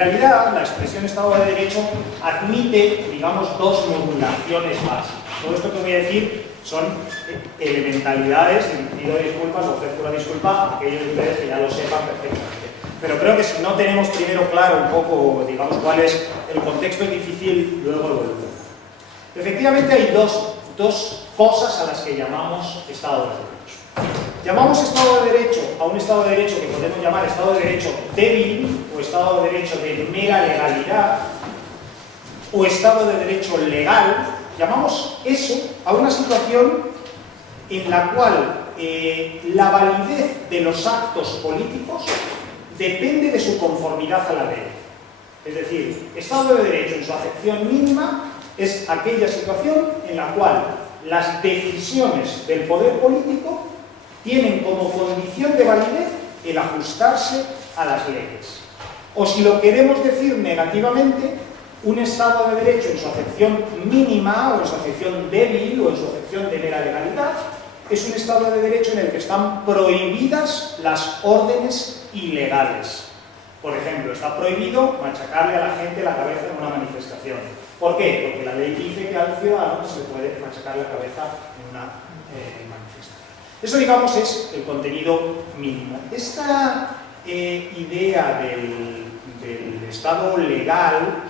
realidad, la expresión Estado de Derecho admite, digamos, dos modulaciones básicas. Todo esto que voy a decir son elementalidades, y pido disculpas, ofrezco una disculpa a aquellos de ustedes que ya lo sepan perfectamente. Pero creo que si no tenemos primero claro un poco, digamos, cuál es el contexto, es difícil luego evolucionar. Efectivamente hay dos cosas a las que llamamos Estado de Derecho. Llamamos Estado de Derecho a un Estado de Derecho que podemos llamar Estado de Derecho débil o Estado de Derecho de mera legalidad o Estado de Derecho legal. Llamamos eso a una situación en la cual la validez de los actos políticos depende de su conformidad a la ley. Es decir, Estado de Derecho en su acepción mínima es aquella situación en la cual las decisiones del poder político tienen como condición de validez el ajustarse a las leyes. O si lo queremos decir negativamente, un Estado de Derecho en su acepción mínima o en su acepción débil o en su acepción de mera legalidad es un Estado de Derecho en el que están prohibidas las órdenes ilegales. Por ejemplo, está prohibido machacarle a la gente la cabeza en una manifestación. ¿Por qué? Porque la ley dice que al ciudadano se puede machacar la cabeza en una manifestación. Eso, digamos, es el contenido mínimo. Esta idea del Estado legal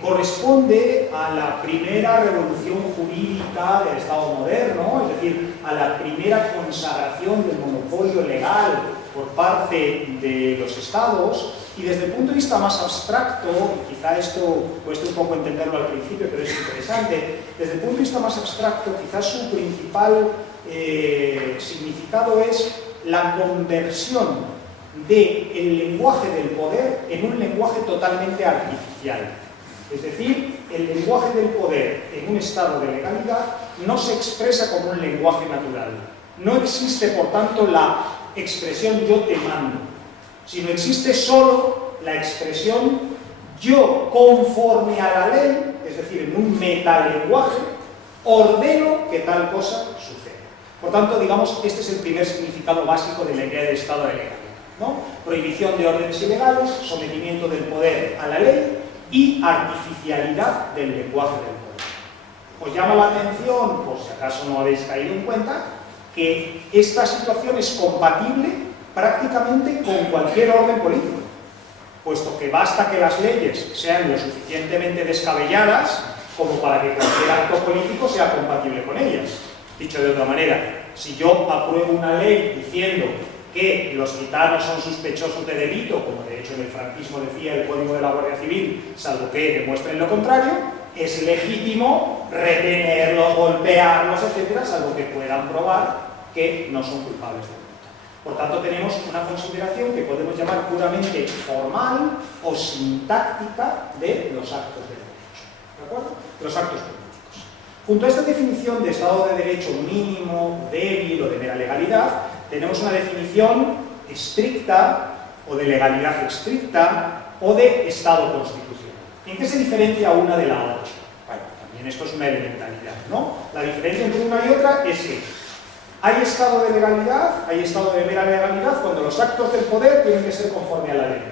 corresponde a la primera revolución jurídica del Estado moderno, es decir, a la primera consagración del monopolio legal por parte de los Estados, y desde el punto de vista más abstracto, y quizá esto cueste un poco entenderlo al principio, pero es interesante, desde el punto de vista más abstracto, quizás su principal significado es la conversión del lenguaje del poder en un lenguaje totalmente artificial. Es decir, el lenguaje del poder en un estado de legalidad no se expresa como un lenguaje natural. No existe, por tanto, la expresión yo te mando, sino existe solo la expresión yo conforme a la ley, es decir, en un metalenguaje, ordeno que tal cosa suceda. Por tanto, digamos, este es el primer significado básico de la idea del estado de legalidad, ¿no? Prohibición de órdenes ilegales, sometimiento del poder a la ley y artificialidad del lenguaje del poder. Os llama la atención, por si acaso no habéis caído en cuenta, que esta situación es compatible prácticamente con cualquier orden político, puesto que basta que las leyes sean lo suficientemente descabelladas como para que cualquier acto político sea compatible con ellas. Dicho de otra manera, si yo apruebo una ley diciendo que los gitanos son sospechosos de delito, como de hecho en el franquismo decía el Código de la Guardia Civil, salvo que demuestren lo contrario, es legítimo retenerlos, golpearlos, etcétera, salvo que puedan probar que no son culpables de delito. Por tanto, tenemos una consideración que podemos llamar puramente formal o sintáctica de los actos de derecho. ¿De acuerdo? Los actos políticos. Junto a esta definición de Estado de Derecho mínimo, débil o de mera legalidad, tenemos una definición estricta o de legalidad estricta o de Estado constitucional. ¿En qué se diferencia una de la otra? Bueno, también esto es una elementalidad, ¿no? La diferencia entre una y otra es que hay Estado de legalidad, hay Estado de mera legalidad cuando los actos del poder tienen que ser conforme a la ley.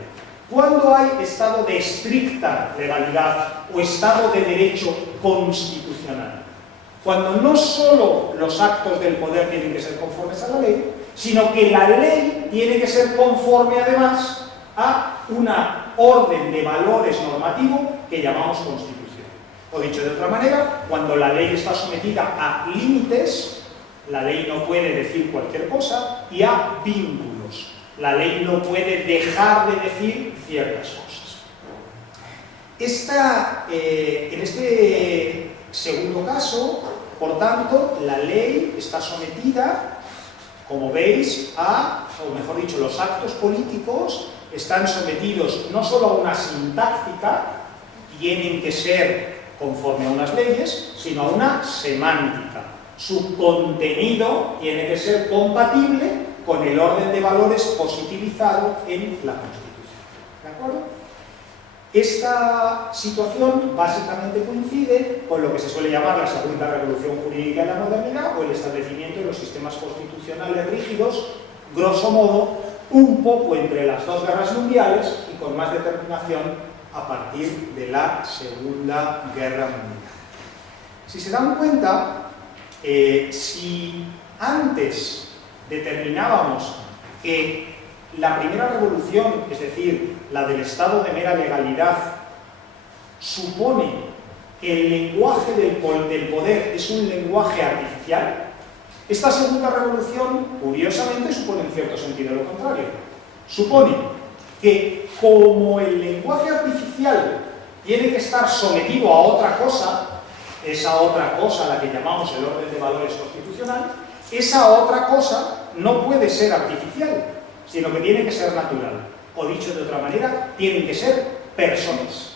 Cuando hay Estado de estricta legalidad o Estado de derecho constitucional. Cuando no solo los actos del poder tienen que ser conformes a la ley, sino que la ley tiene que ser conforme además a una orden de valores normativo que llamamos Constitución. O dicho de otra manera, cuando la ley está sometida a límites, la ley no puede decir cualquier cosa, y a vínculos. La ley no puede dejar de decir ciertas cosas. En este segundo caso, por tanto, la ley está sometida, como veis, o mejor dicho, los actos políticos están sometidos no solo a una sintáctica, tienen que ser conforme a unas leyes, sino a una semántica. Su contenido tiene que ser compatible con el orden de valores positivizado en la Constitución. ¿De acuerdo? Esta situación básicamente coincide con lo que se suele llamar la segunda revolución jurídica de la modernidad o el establecimiento de los sistemas constitucionales rígidos, grosso modo, un poco entre las dos guerras mundiales y con más determinación a partir de la Segunda Guerra Mundial. Si se dan cuenta, si antes determinábamos que la primera revolución, es decir, la del estado de mera legalidad, supone que el lenguaje del poder es un lenguaje artificial, esta segunda revolución, curiosamente, supone en cierto sentido lo contrario. Supone que como el lenguaje artificial tiene que estar sometido a otra cosa, esa otra cosa a la que llamamos el orden de valores constitucional, esa otra cosa no puede ser artificial, sino que tiene que ser natural. O dicho de otra manera, tienen que ser personas.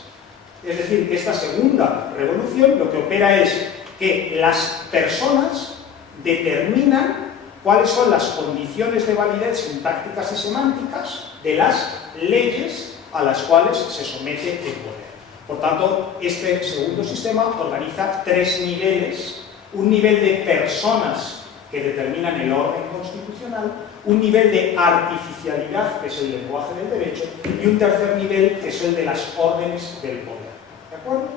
Es decir, que esta segunda revolución lo que opera es que las personas determinan cuáles son las condiciones de validez sintácticas y semánticas de las leyes a las cuales se somete el poder. Por tanto, este segundo sistema organiza tres niveles: un nivel de personas que determinan el orden constitucional, un nivel de artificialidad, que es el lenguaje del derecho, y un tercer nivel, que es el de las órdenes del poder. ¿De acuerdo?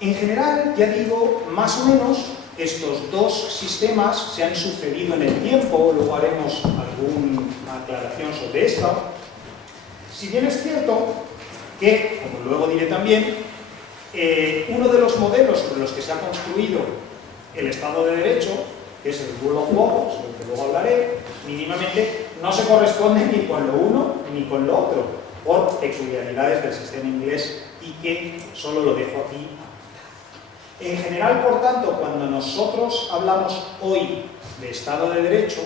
En general, ya digo, más o menos, estos dos sistemas se han sucedido en el tiempo, luego haremos alguna aclaración sobre esto. Si bien es cierto que, como luego diré también, uno de los modelos sobre los que se ha construido el Estado de Derecho, que es el rule of law, sobre el que luego hablaré, mínimamente no se corresponde ni con lo uno ni con lo otro, por peculiaridades del sistema inglés, y que solo lo dejo aquí. En general, por tanto, cuando nosotros hablamos hoy de Estado de Derecho,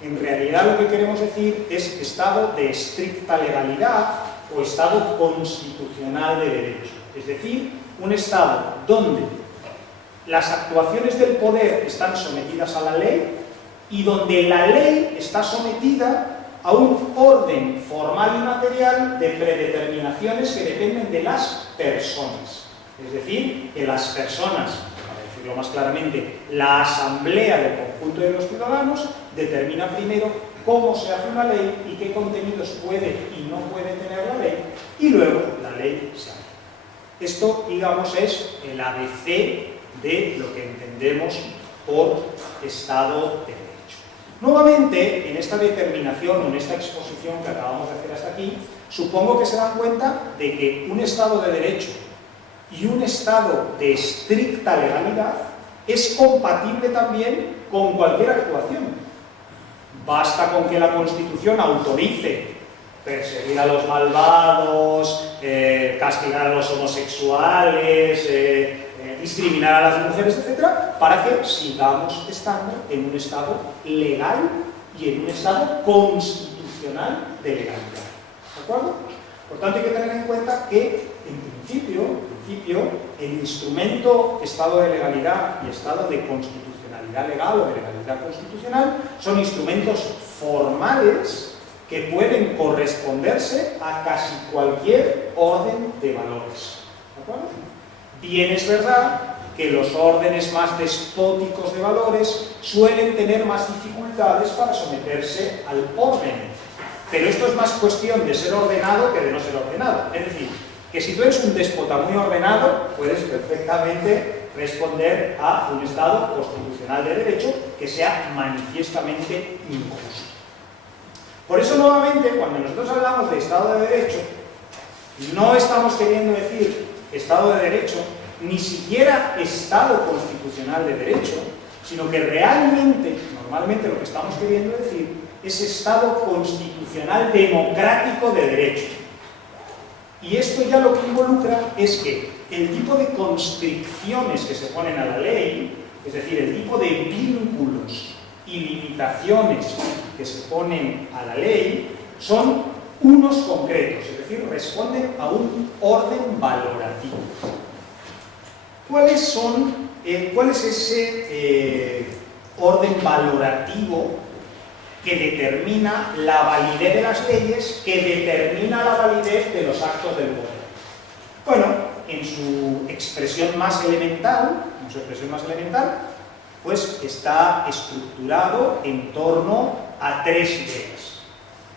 en realidad lo que queremos decir es Estado de estricta legalidad o Estado constitucional de derecho. Es decir, un Estado donde las actuaciones del poder están sometidas a la ley y donde la ley está sometida a un orden formal y material de predeterminaciones que dependen de las personas. Es decir, que las personas, para decirlo más claramente, la asamblea del conjunto de los ciudadanos determina primero cómo se hace una ley y qué contenidos puede y no puede tener la ley, y luego la ley se hace. Esto, digamos, es el ABC de lo que entendemos por Estado de Derecho. Nuevamente, en esta determinación o en esta exposición que acabamos de hacer hasta aquí, supongo que se dan cuenta de que un Estado de Derecho y un Estado de estricta legalidad es compatible también con cualquier actuación. Basta con que la Constitución autorice perseguir a los malvados, castigar a los homosexuales, discriminar a las mujeres, etc., para que sigamos estando en un Estado legal y en un Estado constitucional de legalidad. ¿De acuerdo? Por tanto, hay que tener en cuenta que, en principio, el instrumento Estado de legalidad y Estado de constitucionalidad legal o de legalidad constitucional son instrumentos formales que pueden corresponderse a casi cualquier orden de valores. ¿De acuerdo? Bien es verdad que los órdenes más despóticos de valores suelen tener más dificultades para someterse al orden, pero esto es más cuestión de ser ordenado que de no ser ordenado. Es decir, que si tú eres un déspota muy ordenado, puedes perfectamente responder a un Estado constitucional de derecho que sea manifiestamente injusto. Por eso, nuevamente, cuando nosotros hablamos de Estado de Derecho, no estamos queriendo decir Estado de Derecho, ni siquiera Estado constitucional de derecho, sino que realmente, normalmente lo que estamos queriendo decir es Estado constitucional democrático de derecho. Y esto ya lo que involucra es que el tipo de constricciones que se ponen a la ley, es decir, el tipo de vínculos y limitaciones que se ponen a la ley, son unos concretos, es decir, responden a un orden valorativo. ¿Cuál es ese orden valorativo que determina la validez de las leyes, que determina la validez de los actos del poder? Bueno, en su expresión más elemental, pues está estructurado en torno a tres ideas.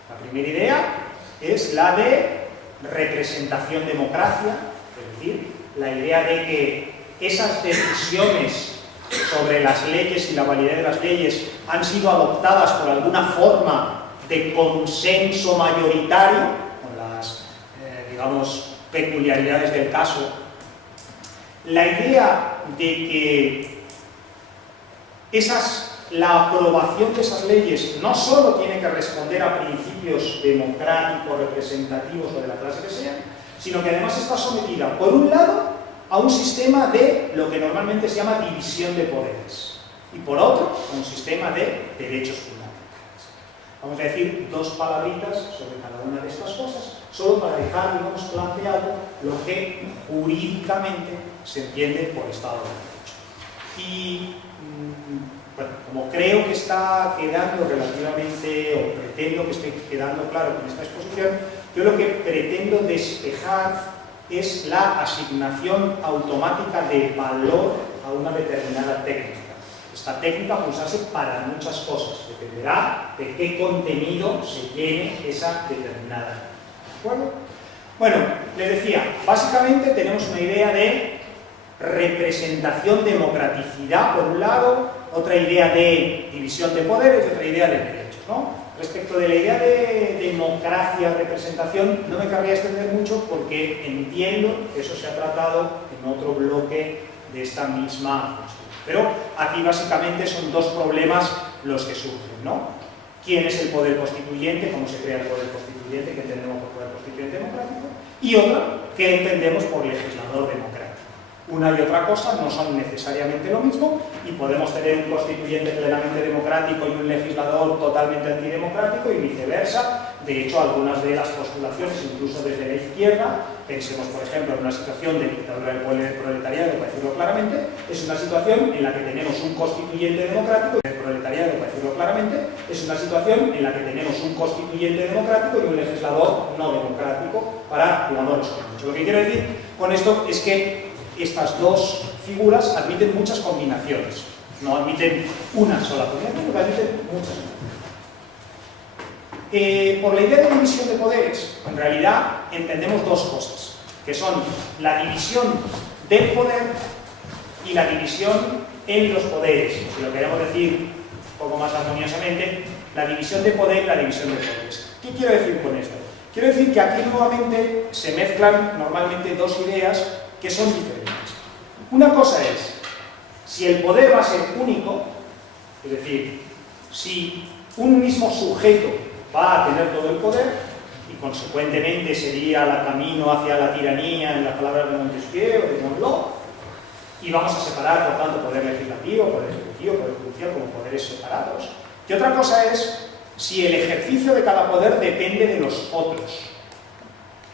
La primera idea es la de representación democracia, es decir, la idea de que esas decisiones sobre las leyes y la validez de las leyes han sido adoptadas por alguna forma de consenso mayoritario, con las, digamos, peculiaridades del caso. La idea de que la aprobación de esas leyes no solo tiene que responder a principios democráticos, representativos o de la clase que sean, sino que además está sometida, por un lado, a un sistema de lo que normalmente se llama división de poderes y por otro, a un sistema de derechos fundamentales. Vamos a decir dos palabritas sobre cada una de estas cosas, solo para dejar, digamos, planteado lo que jurídicamente se entiende por Estado de Derecho. Y bueno, como creo que está quedando relativamente, o pretendo que esté quedando claro con esta exposición, yo lo que pretendo despejar es la asignación automática de valor a una determinada técnica. Esta técnica puede usarse para muchas cosas, dependerá de qué contenido se llene esa determinada. ¿De acuerdo? Bueno, les decía, básicamente tenemos una idea de representación, democraticidad por un lado, otra idea de división de poderes y otra idea de derechos, ¿no? Respecto de la idea de democracia, representación, no me cabría extender mucho porque entiendo que eso se ha tratado en otro bloque de esta misma cuestión. Pero aquí básicamente son dos problemas los que surgen, ¿no? ¿Quién es el poder constituyente? ¿Cómo se crea el poder constituyente? ¿Qué entendemos por poder constituyente democrático? Y otra, ¿qué entendemos por legislador democrático? Una y otra cosa no son necesariamente lo mismo y podemos tener un constituyente plenamente democrático y un legislador totalmente antidemocrático y viceversa. De hecho, algunas de las postulaciones, incluso desde la izquierda, pensemos por ejemplo en una situación de dictadura del proletariado, para decirlo claramente, es una situación en la que tenemos un constituyente democrático, el proletariado, para decirlo claramente, es una situación en la que tenemos un constituyente democrático y un legislador no democrático para, digamos, los comunes. Lo que quiero decir con esto es que estas dos figuras admiten muchas combinaciones, no admiten una sola combinación, pero admiten muchas. Por la idea de división de poderes, en realidad entendemos dos cosas, que son la división del poder y la división en los poderes. Si lo queremos decir un poco más armoniosamente, la división de poder y la división de poderes. ¿Qué quiero decir con esto? Quiero decir que aquí nuevamente se mezclan normalmente dos ideas que son diferentes. Una cosa es, si el poder va a ser único, es decir, si un mismo sujeto va a tener todo el poder, y consecuentemente sería el camino hacia la tiranía en las palabras de Montesquieu o de Monlot, y vamos a separar, por tanto, poder legislativo, poder ejecutivo, poder judicial como poderes separados. Y otra cosa es, si el ejercicio de cada poder depende de los otros,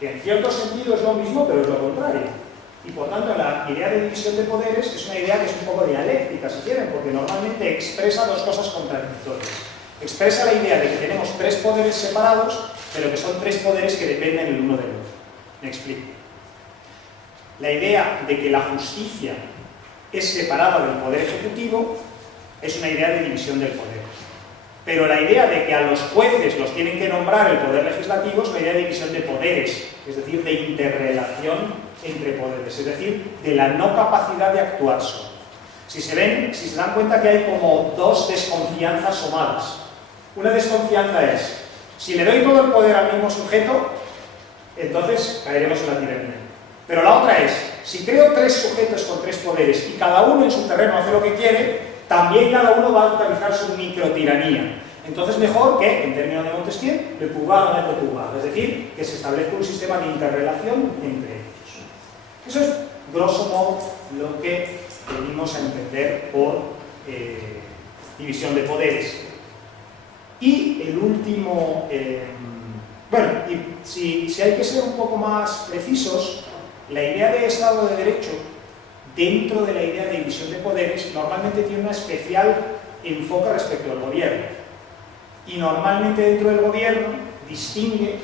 que en cierto sentido es lo mismo, pero es lo contrario. Y por tanto la idea de división de poderes es una idea que es un poco dialéctica, si quieren, porque normalmente expresa dos cosas contradictorias. Expresa la idea de que tenemos tres poderes separados, pero que son tres poderes que dependen el uno del otro. Me explico. La idea de que la justicia es separada del poder ejecutivo es una idea de división del poder. Pero la idea de que a los jueces los tienen que nombrar el poder legislativo es una idea de división de poderes, es decir, de interrelación entre poderes, es decir, de la no capacidad de actuar solo. Si se dan cuenta que hay como dos desconfianzas somadas. Una desconfianza es, si le doy todo el poder al mismo sujeto, entonces caeremos en la tiranía. Pero la otra es, si creo tres sujetos con tres poderes y cada uno en su terreno hace lo que quiere, también cada uno va a utilizar su microtiranía. Entonces mejor que, en términos de Montesquieu, le pouvoir o no pouvoir, es decir, que se establezca un sistema de interrelación entre ellos. Eso es, grosso modo, lo que venimos a entender por división de poderes. Y el último, bueno, y si hay que ser un poco más precisos, la idea de Estado de Derecho dentro de la idea de división de poderes normalmente tiene una especial enfoque respecto al gobierno. Y normalmente dentro del gobierno distingue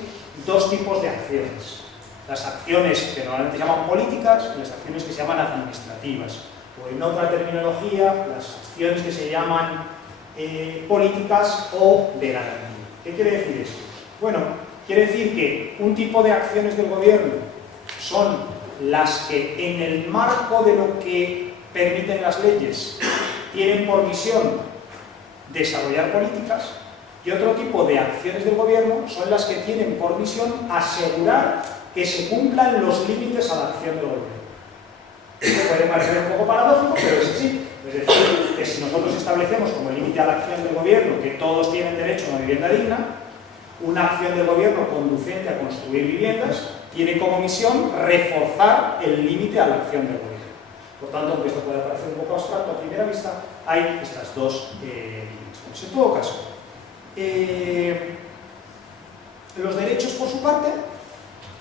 dos tipos de acciones. Las acciones que normalmente se llaman políticas y las acciones que se llaman administrativas. O en otra terminología, las acciones que se llaman políticas o de garantía. ¿Qué quiere decir esto? Bueno, quiere decir que un tipo de acciones del gobierno son las que en el marco de lo que permiten las leyes tienen por misión desarrollar políticas, y otro tipo de acciones del gobierno son las que tienen por misión asegurar que se cumplan los límites a la acción del gobierno. Esto puede parecer un poco paradójico, pero es así. Es decir, que si nosotros establecemos como límite a la acción del gobierno que todos tienen derecho a una vivienda digna, una acción del gobierno conducente a construir viviendas tiene como misión reforzar el límite a la acción del gobierno. Por tanto, aunque esto pueda parecer un poco abstracto a primera vista, hay estas dos dimensiones. En todo caso, los derechos, por su parte,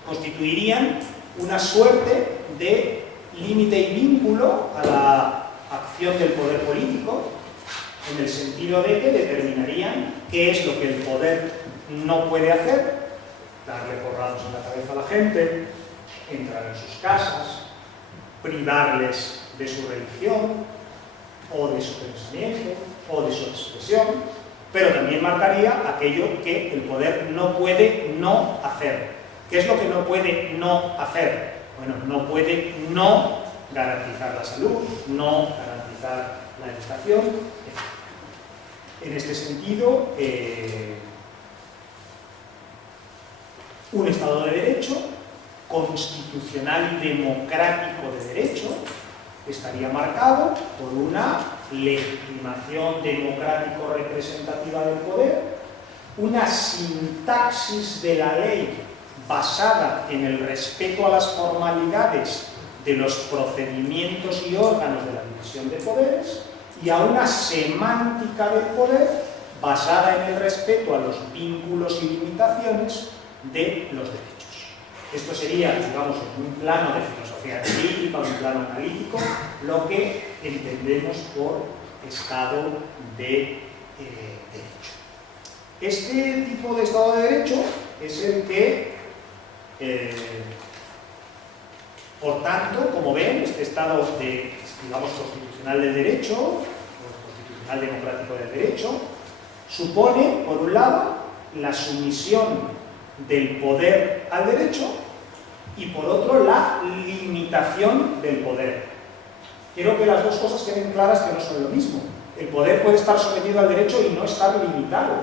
constituirían una suerte de límite y vínculo a la acción del poder político, en el sentido de que determinarían qué es lo que el poder no puede hacer: darle porrazos en la cabeza a la gente, entrar en sus casas, privarles de su religión, o de su pensamiento, o de su expresión, pero también marcaría aquello que el poder no puede no hacer. ¿Qué es lo que no puede no hacer? Bueno, no puede no garantizar la salud, no garantizar la educación, etc. En este sentido, un Estado de Derecho, constitucional y democrático de derecho, estaría marcado por una legitimación democrático-representativa del poder, una sintaxis de la ley basada en el respeto a las formalidades de los procedimientos y órganos de la división de poderes, y a una semántica del poder basada en el respeto a los vínculos y limitaciones de los derechos. Esto sería, digamos, en un plano de filosofía crítica o en un plano analítico, lo que entendemos por Estado de Derecho. Este tipo de Estado de Derecho es el que, por tanto, como ven, este Estado de, digamos, constitucional del derecho, o constitucional democrático del derecho, supone, por un lado, la sumisión del poder al derecho y, por otro, la limitación del poder. Quiero que las dos cosas queden claras, que no son lo mismo. El poder puede estar sometido al derecho y no estar limitado,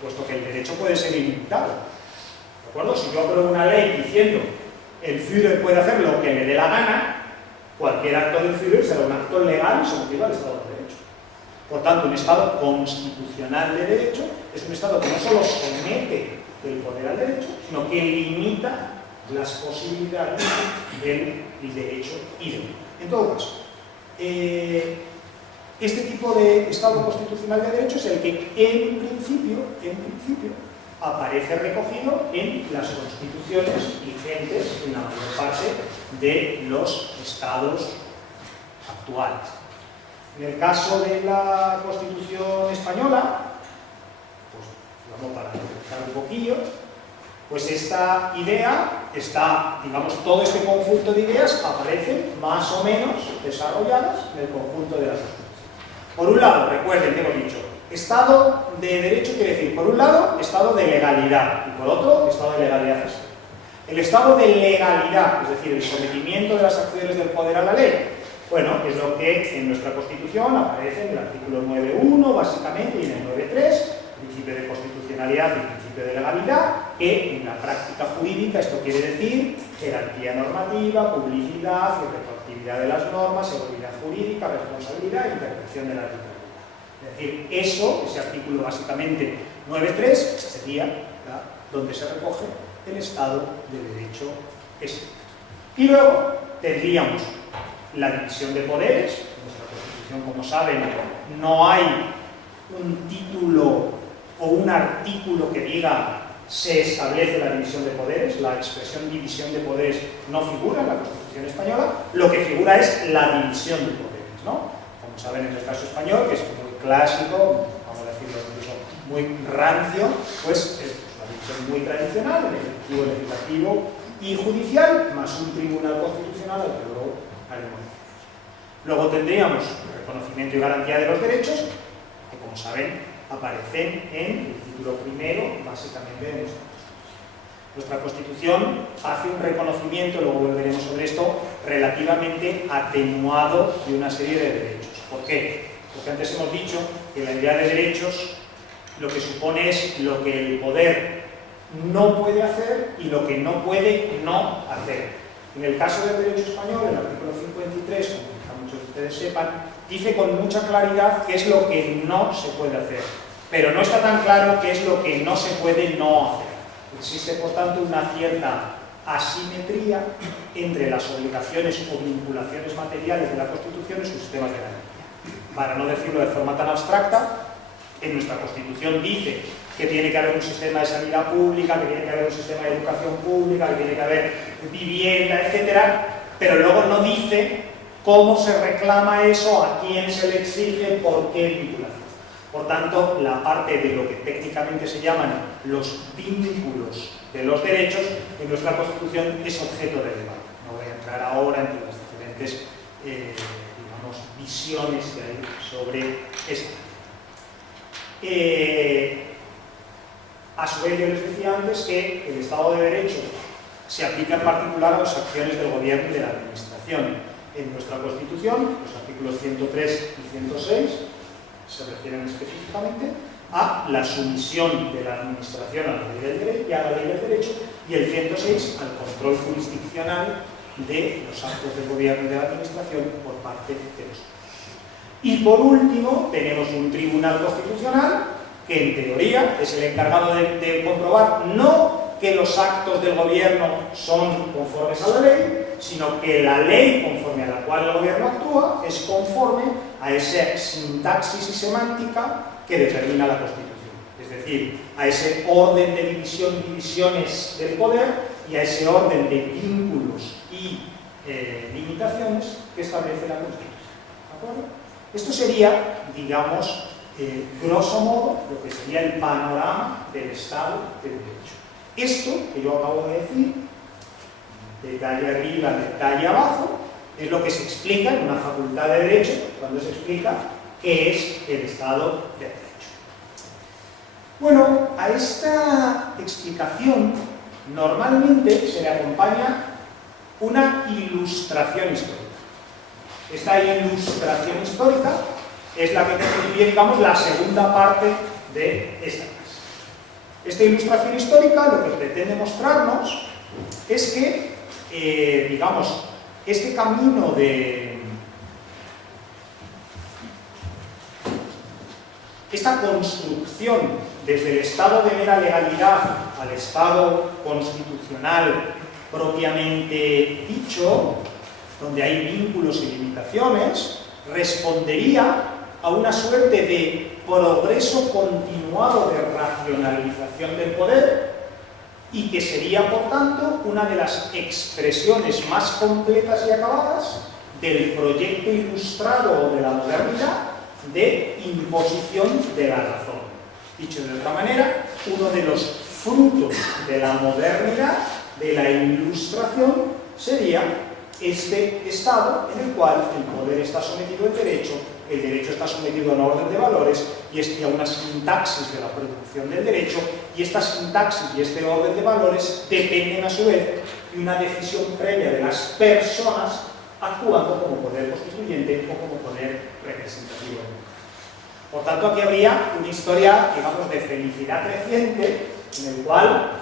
puesto que el derecho puede ser ilimitado. ¿De acuerdo? Si yo apruebo una ley diciendo el Führer puede hacer lo que le dé la gana, cualquier acto del Führer será un acto legal y sometido al Estado de Derecho. Por tanto, un Estado constitucional de derecho es un Estado que no solo somete el poder al derecho, sino que limita las posibilidades del derecho y del poder. En todo caso, este tipo de Estado constitucional de derecho es el que en principio aparece recogido en las constituciones vigentes en la mayor parte de los estados actuales. En el caso de la Constitución española, pues vamos para empezar un poquillo, pues esta idea está, digamos, todo este conjunto de ideas aparece más o menos desarrolladas en el conjunto de las Constituciones. Por un lado, recuerden que hemos dicho, Estado de Derecho quiere decir, por un lado, Estado de legalidad, y por otro, Estado de legalidad fiscal. El Estado de legalidad, es decir, el sometimiento de las acciones del poder a la ley, bueno, es lo que en nuestra Constitución aparece en el artículo 9.1, básicamente, y en el 9.3, principio de constitucionalidad y principio de legalidad, que en la práctica jurídica esto quiere decir jerarquía normativa, publicidad y retroactividad de las normas, seguridad jurídica, responsabilidad e interpretación de la articulabilidad. Es decir, ese artículo básicamente 9.3 sería donde se recoge el Estado de Derecho estricto. Y luego tendríamos la división de poderes. En nuestra Constitución, como saben, no hay un título o un artículo que diga se establece la división de poderes. La expresión división de poderes no figura en la Constitución española. Lo que figura es la división de poderes, ¿no? Como saben, en el caso español, que es muy clásico, vamos a decirlo incluso muy rancio, pues es una división muy tradicional, el ejecutivo, legislativo y judicial, más un tribunal constitucional al que luego haremos referencia. Luego tendríamos reconocimiento y garantía de los derechos, que como saben aparecen en el título primero, básicamente de nuestra Constitución. Nuestra Constitución hace un reconocimiento, luego volveremos sobre esto, relativamente atenuado de una serie de derechos. ¿Por qué? Porque antes hemos dicho que la idea de derechos lo que supone es lo que el poder no puede hacer y lo que no puede no hacer. En el caso del derecho español, el artículo 53, como quizá muchos de ustedes sepan, dice con mucha claridad qué es lo que no se puede hacer, pero no está tan claro qué es lo que no se puede no hacer. Existe, por tanto, una cierta asimetría entre las obligaciones o vinculaciones materiales de la Constitución y sus sistemas de garantía. Para no decirlo de forma tan abstracta, en nuestra Constitución dice que tiene que haber un sistema de sanidad pública, que tiene que haber un sistema de educación pública, que tiene que haber vivienda, etcétera, pero luego no dice cómo se reclama eso, a quién se le exige, por qué vinculación. Por tanto, la parte de lo que técnicamente se llaman los vínculos de los derechos en nuestra Constitución es objeto de debate. No voy a entrar ahora entre las diferentes digamos, visiones que hay sobre esto. A su vez, yo les decía antes que el Estado de Derecho se aplica en particular a las acciones del Gobierno y de la Administración. En nuestra Constitución, los artículos 103 y 106 se refieren específicamente a la sumisión de la Administración a la ley del derecho, y a la ley del derecho, y el 106 al control jurisdiccional de los actos del Gobierno y de la Administración por parte de los jueces. Y por último, tenemos un Tribunal Constitucional que en teoría es el encargado de comprobar no que los actos del gobierno son conformes a la ley, sino que la ley conforme a la cual el gobierno actúa es conforme a esa sintaxis y semántica que determina la Constitución. Es decir, a ese orden de divisiones del poder y a ese orden de vínculos y limitaciones que establece la Constitución. ¿De acuerdo? Esto sería, digamos, grosso modo, lo que sería el panorama del Estado de Derecho. Esto que yo acabo de decir, detalle arriba, detalle abajo, es lo que se explica en una facultad de Derecho cuando se explica qué es el Estado de Derecho. Bueno, a esta explicación normalmente se le acompaña una ilustración histórica. Esta ilustración histórica es la que constituye, digamos, la segunda parte de esta clase. Esta ilustración histórica lo que pretende mostrarnos es que, digamos, este camino de esta construcción desde el estado de mera legalidad al estado constitucional propiamente dicho, donde hay vínculos y limitaciones, respondería a una suerte de progreso continuado de racionalización del poder y que sería, por tanto, una de las expresiones más completas y acabadas del proyecto ilustrado o de la modernidad de imposición de la razón. Dicho de otra manera, uno de los frutos de la modernidad, de la ilustración, sería este estado en el cual el poder está sometido al derecho, el derecho está sometido a un orden de valores y a una sintaxis de la producción del derecho, y esta sintaxis y este orden de valores dependen a su vez de una decisión previa de las personas actuando como poder constituyente o como poder representativo. Por tanto, aquí habría una historia, digamos, de felicidad creciente en el cual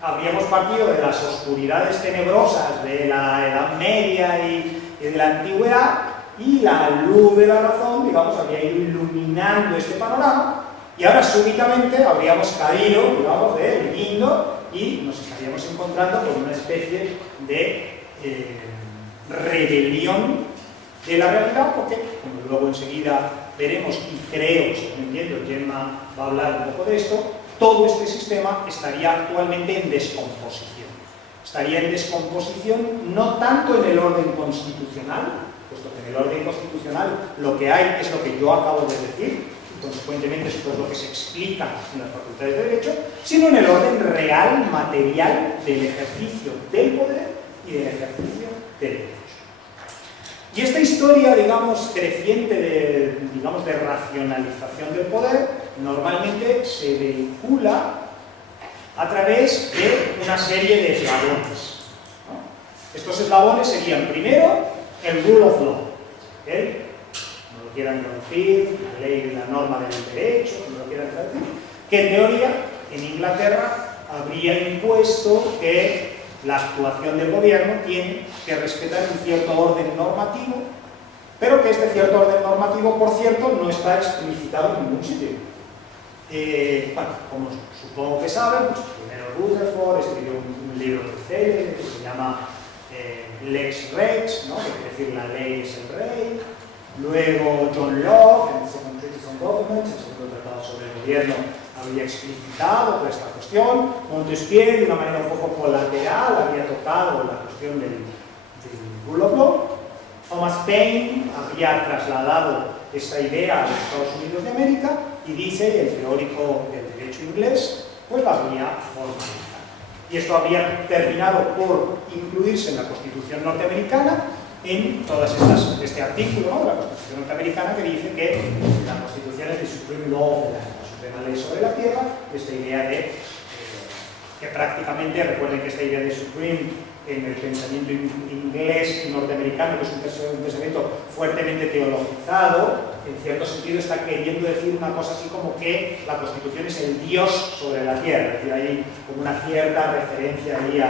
habríamos partido de las oscuridades tenebrosas de la Edad Media y de la Antigüedad, y la luz de la razón, digamos, habría ido iluminando este panorama, y ahora súbitamente habríamos caído, digamos, del guindo y nos estaríamos encontrando con una especie de rebelión de la realidad, porque, como luego enseguida veremos, y creo, según entiendo, Gemma va a hablar un poco de esto, todo este sistema estaría actualmente en descomposición. Estaría en descomposición no tanto en el orden constitucional, puesto que en el orden constitucional lo que hay es lo que yo acabo de decir, y consecuentemente esto es lo que se explica en las facultades de Derecho, sino en el orden real, material, del ejercicio del poder y del ejercicio del derecho. Y esta historia, digamos, creciente de racionalización del poder, normalmente se vehicula a través de una serie de eslabones, ¿no? Estos eslabones serían, primero, el rule of law, ¿okay? Como lo quieran traducir, la ley, la norma del derecho, como lo quieran traducir, que en teoría, en Inglaterra, habría impuesto que la actuación del gobierno tiene que respetar un cierto orden normativo, pero que este cierto orden normativo, por cierto, no está explicitado en ningún sitio. Bueno, como supongo que saben, pues, primero Rutherford escribió un libro muy célebre que se llama Lex Rex, ¿no? Que quiere decir la ley es el rey. Luego John Locke, en Second Treatise on Government, el segundo tratado sobre el gobierno, había explicitado toda esta cuestión. Montesquieu, de una manera un poco colateral, había tocado la cuestión del rule of law. Thomas Paine había trasladado esta idea a los Estados Unidos de América y dice, el teórico del derecho inglés, pues la había formalizado. Y esto había terminado por incluirse en la Constitución norteamericana, en todas estas, este artículo, ¿no?, de la Constitución norteamericana, que dice que la Constitución es the supreme law, la suprema ley sobre la tierra, esta idea de que prácticamente, recuerden que esta idea de supreme en el pensamiento inglés y norteamericano, que es un pensamiento fuertemente teologizado, en cierto sentido está queriendo decir una cosa así como que la Constitución es el Dios sobre la tierra, es decir, hay como una cierta referencia ahí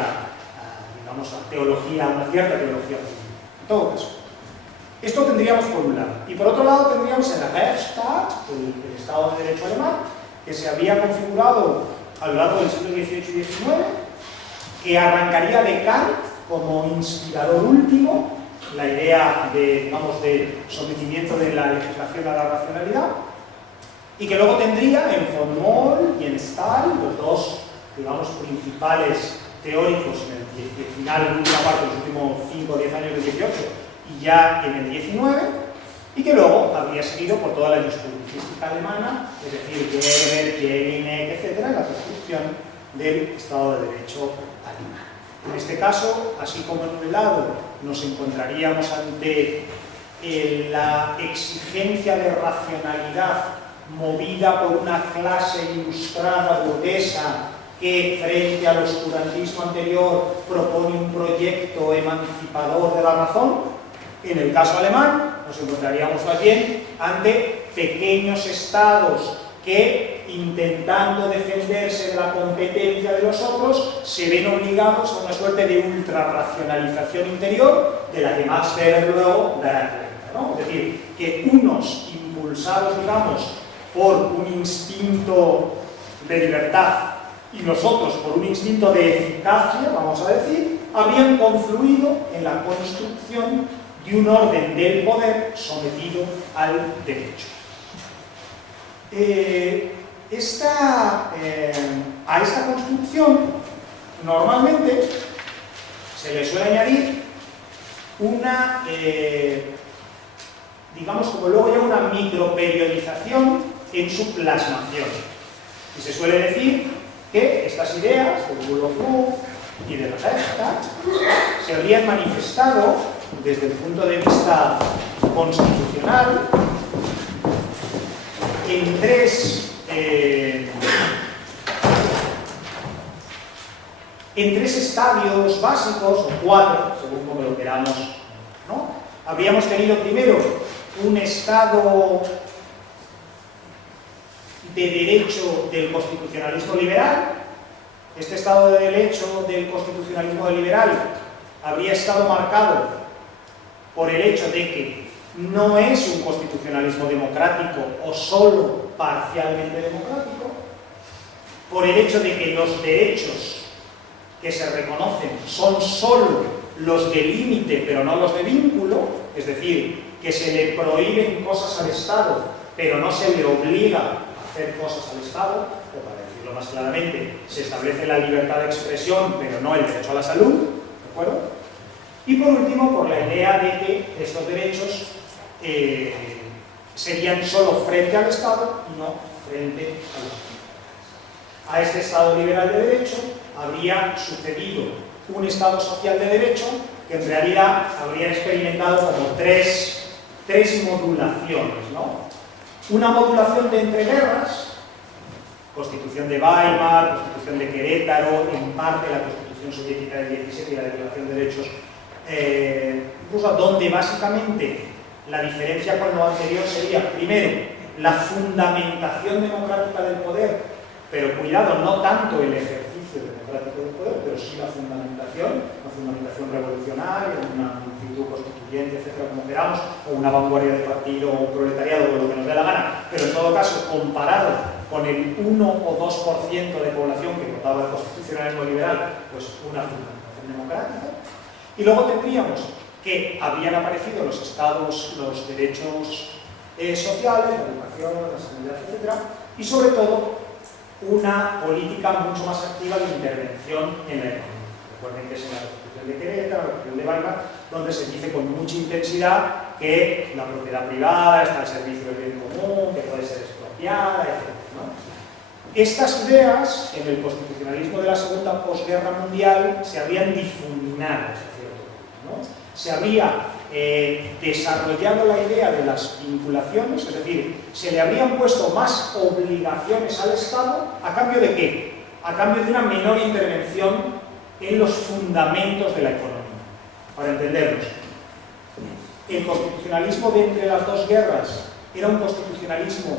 digamos, a teología, una cierta teología. En todo caso, esto tendríamos por un lado. Y por otro lado tendríamos el Rechtsstaat, el Estado de Derecho alemán, que se había configurado a lo largo del siglo XVIII y XIX, que arrancaría de Kant como inspirador último, la idea de, digamos, de sometimiento de la legislación a la racionalidad, y que luego tendría en von Moll y en Stahl, los dos, digamos, principales teóricos en el final, en última parte, los últimos 5 o 10 años del XVIII y ya en el XIX, y que luego habría seguido por toda la jurisprudencia alemana, es decir, Gerber, Jelinek, etc., en la construcción del Estado de Derecho alemán. En este caso, así como en un lado nos encontraríamos ante la exigencia de racionalidad movida por una clase ilustrada burguesa que frente al oscurantismo anterior propone un proyecto emancipador de la razón, en el caso alemán nos encontraríamos más bien ante pequeños estados que, intentando defenderse de la competencia de los otros, se ven obligados a una suerte de ultrarracionalización interior, de la que Max Weber luego dará cuenta, ¿no? Es decir, que unos impulsados, digamos, por un instinto de libertad y nosotros por un instinto de eficacia, vamos a decir, habían confluido en la construcción de un orden del poder sometido al derecho. A esta construcción normalmente se le suele añadir una, digamos, como luego ya una microperiodización en su plasmación. Y se suele decir que estas ideas del rule of law y de los Rechtsstaat se habrían manifestado desde el punto de vista constitucional en tres estadios básicos, o 4, según como lo queramos, ¿no? Habríamos tenido primero un estado de derecho del constitucionalismo liberal. Este estado de derecho del constitucionalismo liberal habría estado marcado por el hecho de que no es un constitucionalismo democrático o solo parcialmente democrático, por el hecho de que los derechos que se reconocen son solo los de límite pero no los de vínculo, es decir, que se le prohíben cosas al Estado pero no se le obliga a hacer cosas al Estado, o para decirlo más claramente, se establece la libertad de expresión pero no el derecho a la salud, ¿de acuerdo? Y por último, por la idea de que estos derechos serían solo frente al Estado y no frente a los ciudadanos. A este Estado liberal de derecho habría sucedido un Estado social de derecho que en realidad habría experimentado como tres modulaciones, ¿no? Una modulación de entreguerras, Constitución de Weimar, Constitución de Querétaro, en parte la Constitución soviética del 17 y la Declaración de Derechos rusa, donde básicamente la diferencia con lo anterior sería, primero, la fundamentación democrática del poder, pero cuidado, no tanto el ejercicio democrático del poder, pero sí la fundamentación revolucionaria, una actitud constituyente, etcétera, como queramos, o una vanguardia de partido o proletariado, o lo que nos dé la gana, pero en todo caso, comparado con el 1 o 2% de población que votaba el constitucionalismo liberal, pues una fundamentación democrática. Y luego tendríamos que habían aparecido los estados, los derechos sociales, la educación, la sanidad, etcétera, y sobre todo una política mucho más activa de intervención en la economía. Recuerden que es en la Constitución de Querétaro, la Constitución de Weimar, donde se dice con mucha intensidad que la propiedad privada está al servicio del bien común, que puede ser expropiada, etc., ¿no? Estas ideas, en el constitucionalismo de la segunda posguerra mundial, se habían difuminado, ¿no? Se había desarrollado la idea de las vinculaciones, es decir, se le habrían puesto más obligaciones al Estado, ¿a cambio de qué? A cambio de una menor intervención en los fundamentos de la economía. Para entendernos, el constitucionalismo de entre las dos guerras era un constitucionalismo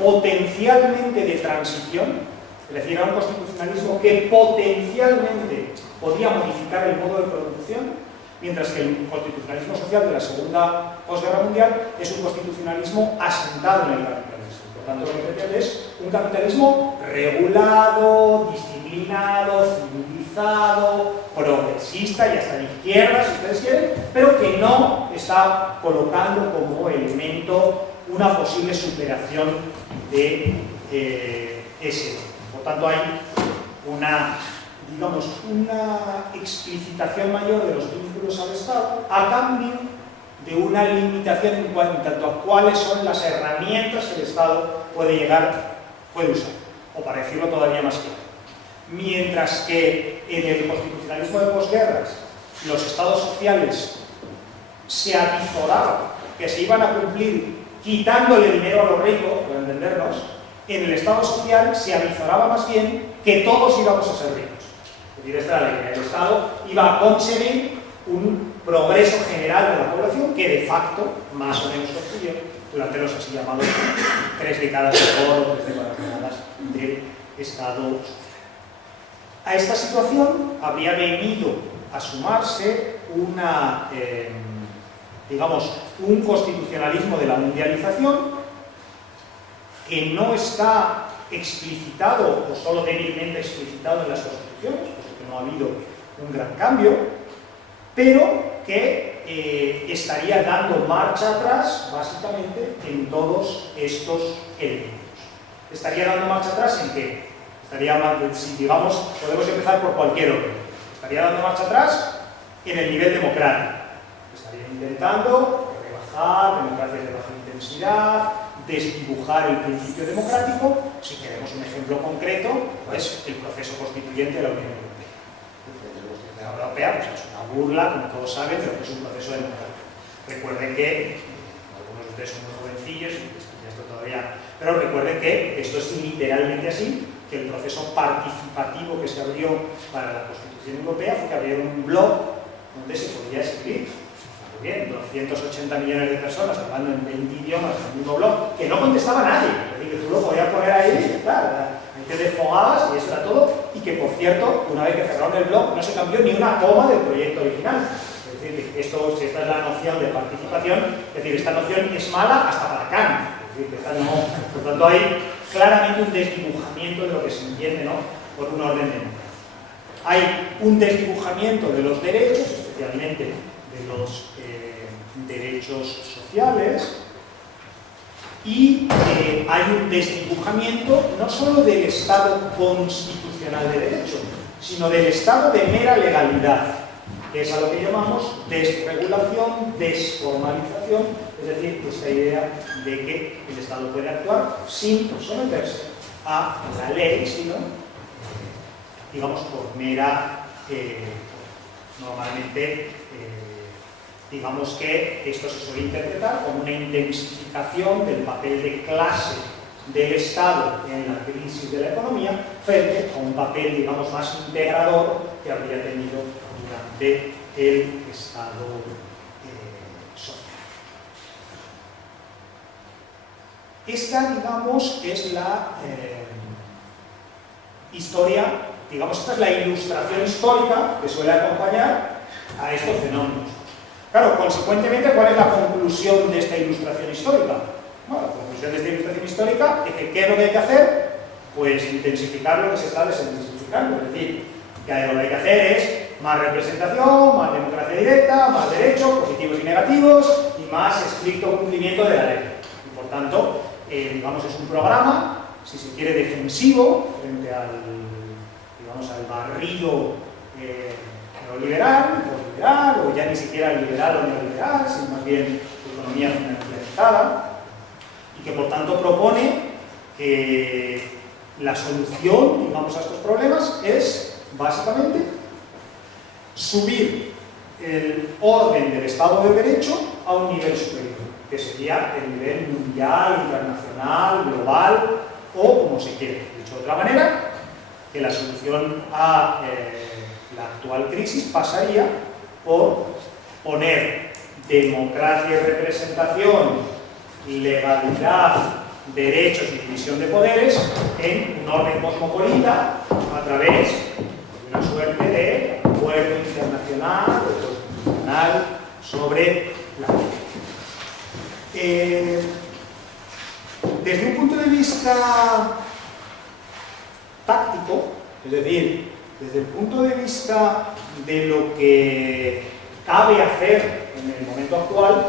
potencialmente de transición, es decir, era un constitucionalismo que potencialmente podía modificar el modo de producción, mientras que el constitucionalismo social de la segunda posguerra mundial es un constitucionalismo asentado en el capitalismo. Por tanto, lo que pretende es un capitalismo regulado, disciplinado, civilizado, progresista y hasta de izquierda, si ustedes quieren, pero que no está colocando como elemento una posible superación de ese. Por tanto, hay una explicitación mayor de los vínculos al Estado a cambio de una limitación en cuanto a cuáles son las herramientas que el Estado puede usar, o para decirlo todavía más claro. Mientras que en el constitucionalismo de posguerras los estados sociales se avisoraban que se iban a cumplir quitándole dinero a los ricos, por entendernos, en el estado social se avizoraba más bien que todos íbamos a ser ricos. Es decir, esta era la idea. El Estado iba a conseguir un progreso general de la población que de facto, más o menos construyó durante los así llamados 3 décadas de oro, 3 décadas del Estado social. A esta situación habría venido a sumarse un constitucionalismo de la mundialización que no está explicitado o solo débilmente explicitado en las constituciones, puesto que no ha habido un gran cambio, pero que estaría dando marcha atrás básicamente en todos estos elementos. Estaría dando marcha atrás en qué? Si digamos, podemos empezar por cualquier orden. Estaría dando marcha atrás en el nivel democrático. Estaría intentando rebajar democracias de baja intensidad, desdibujar el principio democrático. Si queremos un ejemplo concreto, pues el proceso constituyente de la Unión Europea. El proceso constituyente de la Unión Europea pues, es una burla, como todos saben, de lo que es un proceso democrático. Recuerden que, algunos de ustedes son muy jovencillos, y esto todavía, pero recuerden que esto es literalmente así, que el proceso participativo que se abrió para la Constitución Europea fue que abrieron un blog donde se podía escribir. Muy bien, 280 millones de personas hablando en 20 idiomas en el mismo blog, que no contestaba nadie. Es decir, que tú lo podías poner ahí, claro, ahí te desfogabas y eso era todo. Y que, por cierto, una vez que cerraron el blog, no se cambió ni una coma del proyecto original. Es decir, esta es la noción de participación. Es decir, esta noción es mala hasta para Kant. Es decir, que esta no, por tanto, hay claramente un desdibujamiento de lo que se entiende, ¿no?, por un orden democrático. Hay un desdibujamiento de los derechos, especialmente de los derechos sociales, y hay un desdibujamiento no solo del Estado constitucional de derecho, sino del Estado de mera legalidad, que es a lo que llamamos desregulación, desformalización, es decir, esta idea de que el Estado puede actuar sin someterse a la ley, sino, digamos, por mera, normalmente, digamos que esto se suele interpretar como una intensificación del papel de clase del Estado en la crisis de la economía frente a un papel, digamos, más integrador que habría tenido durante el Estado social. Esta, digamos, es la historia, digamos, esta es la ilustración histórica que suele acompañar a estos fenómenos. Claro, consecuentemente, ¿cuál es la conclusión de esta ilustración histórica? Bueno, la conclusión de esta ilustración histórica es que ¿qué es lo que hay que hacer? Pues intensificar lo que se está desintensificando. Es decir, que lo que hay que hacer es más representación, más democracia directa, más derechos positivos y negativos y más estricto cumplimiento de la ley. Y por tanto, digamos, es un programa, si se quiere, defensivo frente al, digamos, al barrido neoliberal, o liberal, o ya ni siquiera liberal o neoliberal, sino más bien economía financiarizada, y que por tanto propone que la solución, digamos, a estos problemas es básicamente subir el orden del Estado de Derecho a un nivel superior, que sería el nivel mundial, internacional, global, o como se quiere. Dicho de otra manera, que la solución a la actual crisis pasaría por poner democracia y representación, legalidad, derechos y división de poderes en un orden cosmopolita a través de una suerte de acuerdo internacional o constitucional sobre la ley. Desde un punto de vista táctico, es decir, desde el punto de vista de lo que cabe hacer en el momento actual,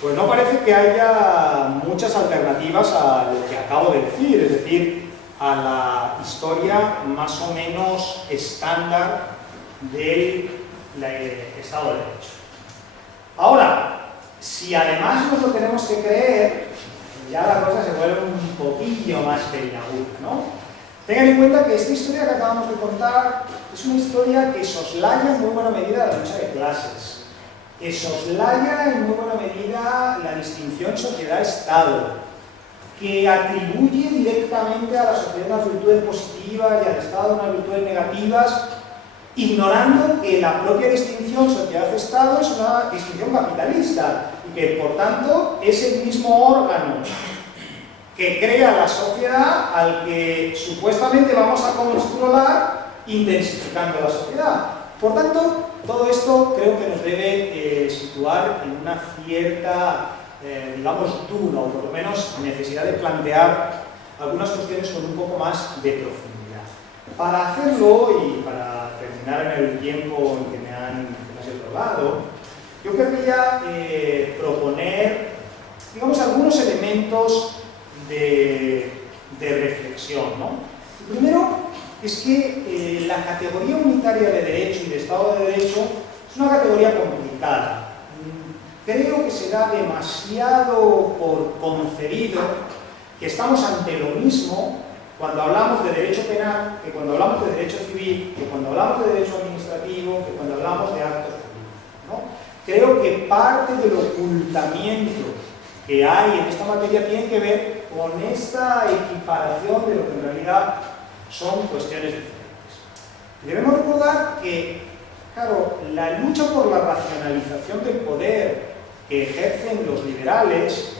pues no parece que haya muchas alternativas a lo que acabo de decir, es decir, a la historia más o menos estándar del Estado de Derecho. Ahora, si además nos lo tenemos que creer, ya la cosa se vuelve un poquillo más peliaguda, ¿no? Tengan en cuenta que esta historia que acabamos de contar es una historia que soslaya en muy buena medida la lucha de clases, que soslaya en muy buena medida la distinción sociedad-estado, que atribuye directamente a la sociedad unas virtudes positivas y al Estado unas virtudes negativas, ignorando que la propia distinción sociedad-estado es una distinción capitalista y que, por tanto, es el mismo órgano que crea la sociedad al que supuestamente vamos a controlar intensificando la sociedad. Por tanto, todo esto creo que nos debe situar en una cierta, digamos, duda, o por lo menos necesidad de plantear algunas cuestiones con un poco más de profundidad. Para hacerlo, y para terminar en el tiempo en que me han otorgado, yo querría proponer, digamos, algunos elementos de reflexión, ¿no? El primero es que la categoría unitaria de derecho y de Estado de Derecho es una categoría complicada. Creo que se da demasiado por concebido que estamos ante lo mismo cuando hablamos de derecho penal, que cuando hablamos de derecho civil, que cuando hablamos de derecho administrativo, que cuando hablamos de actos públicos, ¿no? Creo que parte del ocultamiento que hay en esta materia tiene que ver con esta equiparación de lo que en realidad son cuestiones diferentes. Debemos recordar que, claro, la lucha por la racionalización del poder que ejercen los liberales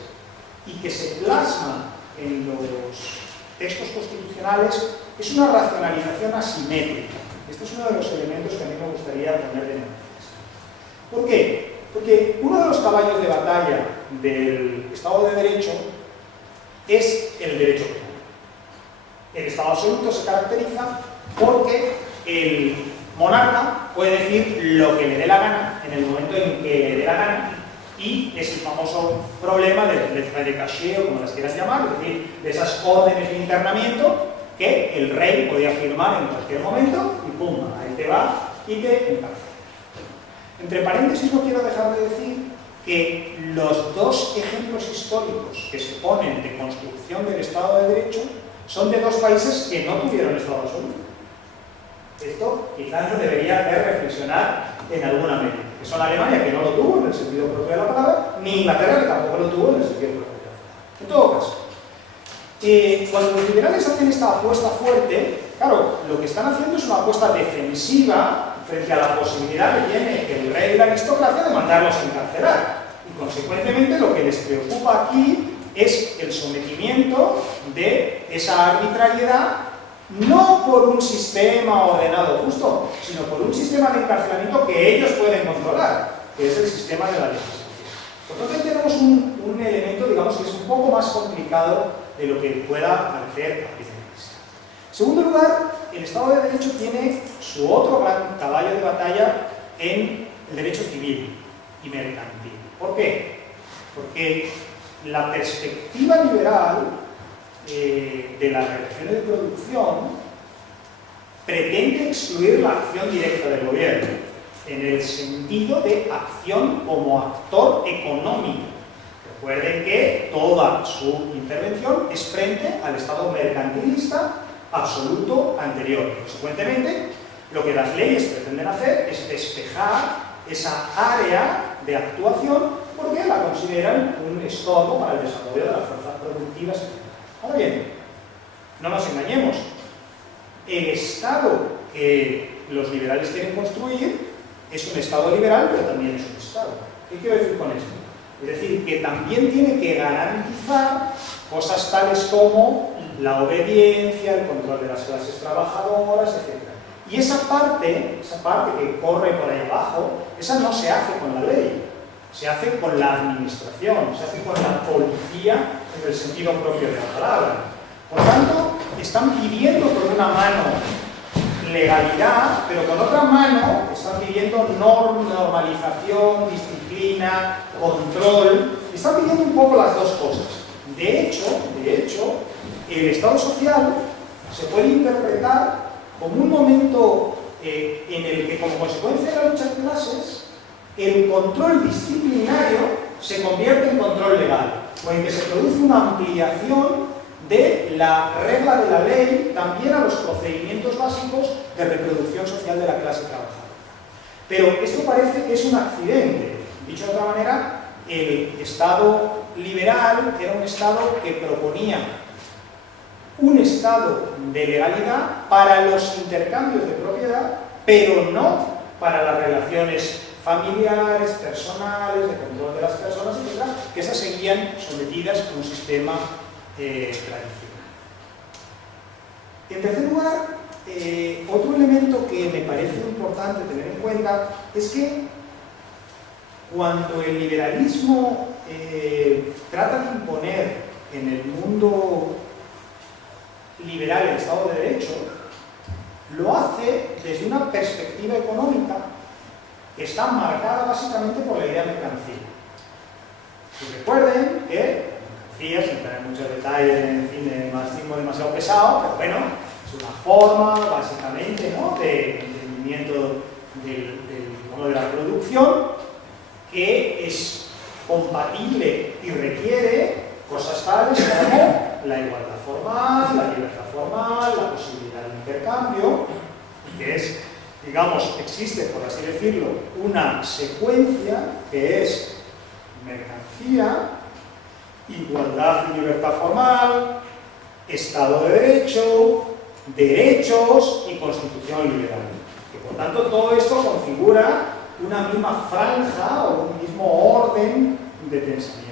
y que se plasma en los textos constitucionales es una racionalización asimétrica. Este es uno de los elementos que a mí me gustaría poner de manifiesto. ¿Por qué? Porque uno de los caballos de batalla del Estado de Derecho es el derecho penal. El Estado absoluto se caracteriza porque el monarca puede decir lo que le dé la gana en el momento en que le dé la gana, y es el famoso problema del lettre de cachet, o como las quieras llamar, es decir, de esas órdenes de internamiento que el rey podía firmar en cualquier momento y ¡pum! Ahí te va y te encarcela. Entre paréntesis, no quiero dejar de decir que los dos ejemplos históricos que se ponen de construcción del Estado de Derecho son de dos países que no tuvieron Estado absoluto. Esto quizás nos debería hacer reflexionar en alguna medida. Que son Alemania, que no lo tuvo en el sentido propio de la palabra, ni Inglaterra, que tampoco lo tuvo en el sentido propio de la palabra. En todo caso, cuando los liberales hacen esta apuesta fuerte, claro, lo que están haciendo es una apuesta defensiva frente a la posibilidad que tiene el rey y la aristocracia de mandarlos a encarcelar. Y consecuentemente lo que les preocupa aquí es el sometimiento de esa arbitrariedad, no por un sistema ordenado justo, sino por un sistema de encarcelamiento que ellos pueden controlar, que es el sistema de la legislación. Por lo tanto, tenemos un elemento, digamos, que es un poco más complicado de lo que pueda parecer a primera vista. En segundo lugar, el Estado de Derecho tiene su otro gran caballo de batalla en el derecho civil y mercantil. ¿Por qué? Porque la perspectiva liberal de las relaciones de producción pretende excluir la acción directa del gobierno, en el sentido de acción como actor económico. Recuerden que toda su intervención es frente al Estado mercantilista absoluto anterior. Consecuentemente, lo que las leyes pretenden hacer es despejar esa área de actuación porque la consideran un estorbo para el desarrollo de las fuerzas productivas, etc. Ahora bien, no nos engañemos, el Estado que los liberales quieren construir es un Estado liberal, pero también es un Estado. ¿Qué quiero decir con esto? Es decir, que también tiene que garantizar cosas tales como la obediencia, el control de las clases trabajadoras, etc. Y esa parte que corre por ahí abajo, esa no se hace con la ley, se hace con la administración, se hace con la policía en el sentido propio de la palabra. Por tanto, están pidiendo con una mano legalidad, pero con otra mano están pidiendo normalización, disciplina, control. Están pidiendo un poco las dos cosas. De hecho, el Estado social se puede interpretar como un momento en el que, como consecuencia de la lucha de clases, el control disciplinario se convierte en control legal, o en que se produce una ampliación de la regla de la ley también a los procedimientos básicos de reproducción social de la clase trabajadora. Pero esto parece que es un accidente. Dicho de otra manera, el Estado liberal era un Estado que proponía un estado de legalidad para los intercambios de propiedad, pero no para las relaciones familiares, personales, de control de las personas, etc., que esas seguían sometidas a un sistema tradicional. En tercer lugar, otro elemento que me parece importante tener en cuenta es que cuando el liberalismo trata de imponer en el mundo liberal el Estado de Derecho, lo hace desde una perspectiva económica que está marcada básicamente por la idea de mercancía. Y recuerden que mercancía, sin tener muchos detalles, en fin, de marxismo demasiado pesado, pero bueno, es una forma básicamente, ¿no?, de entendimiento del modo de la producción que es compatible y requiere cosas tales como la igualdad formal, la libertad formal, la posibilidad de intercambio, que es, digamos, existe, por así decirlo, una secuencia que es mercancía, igualdad y libertad formal, Estado de Derecho, derechos y Constitución liberal. Que por tanto todo esto configura una misma franja o un mismo orden de pensamiento.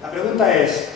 La pregunta es,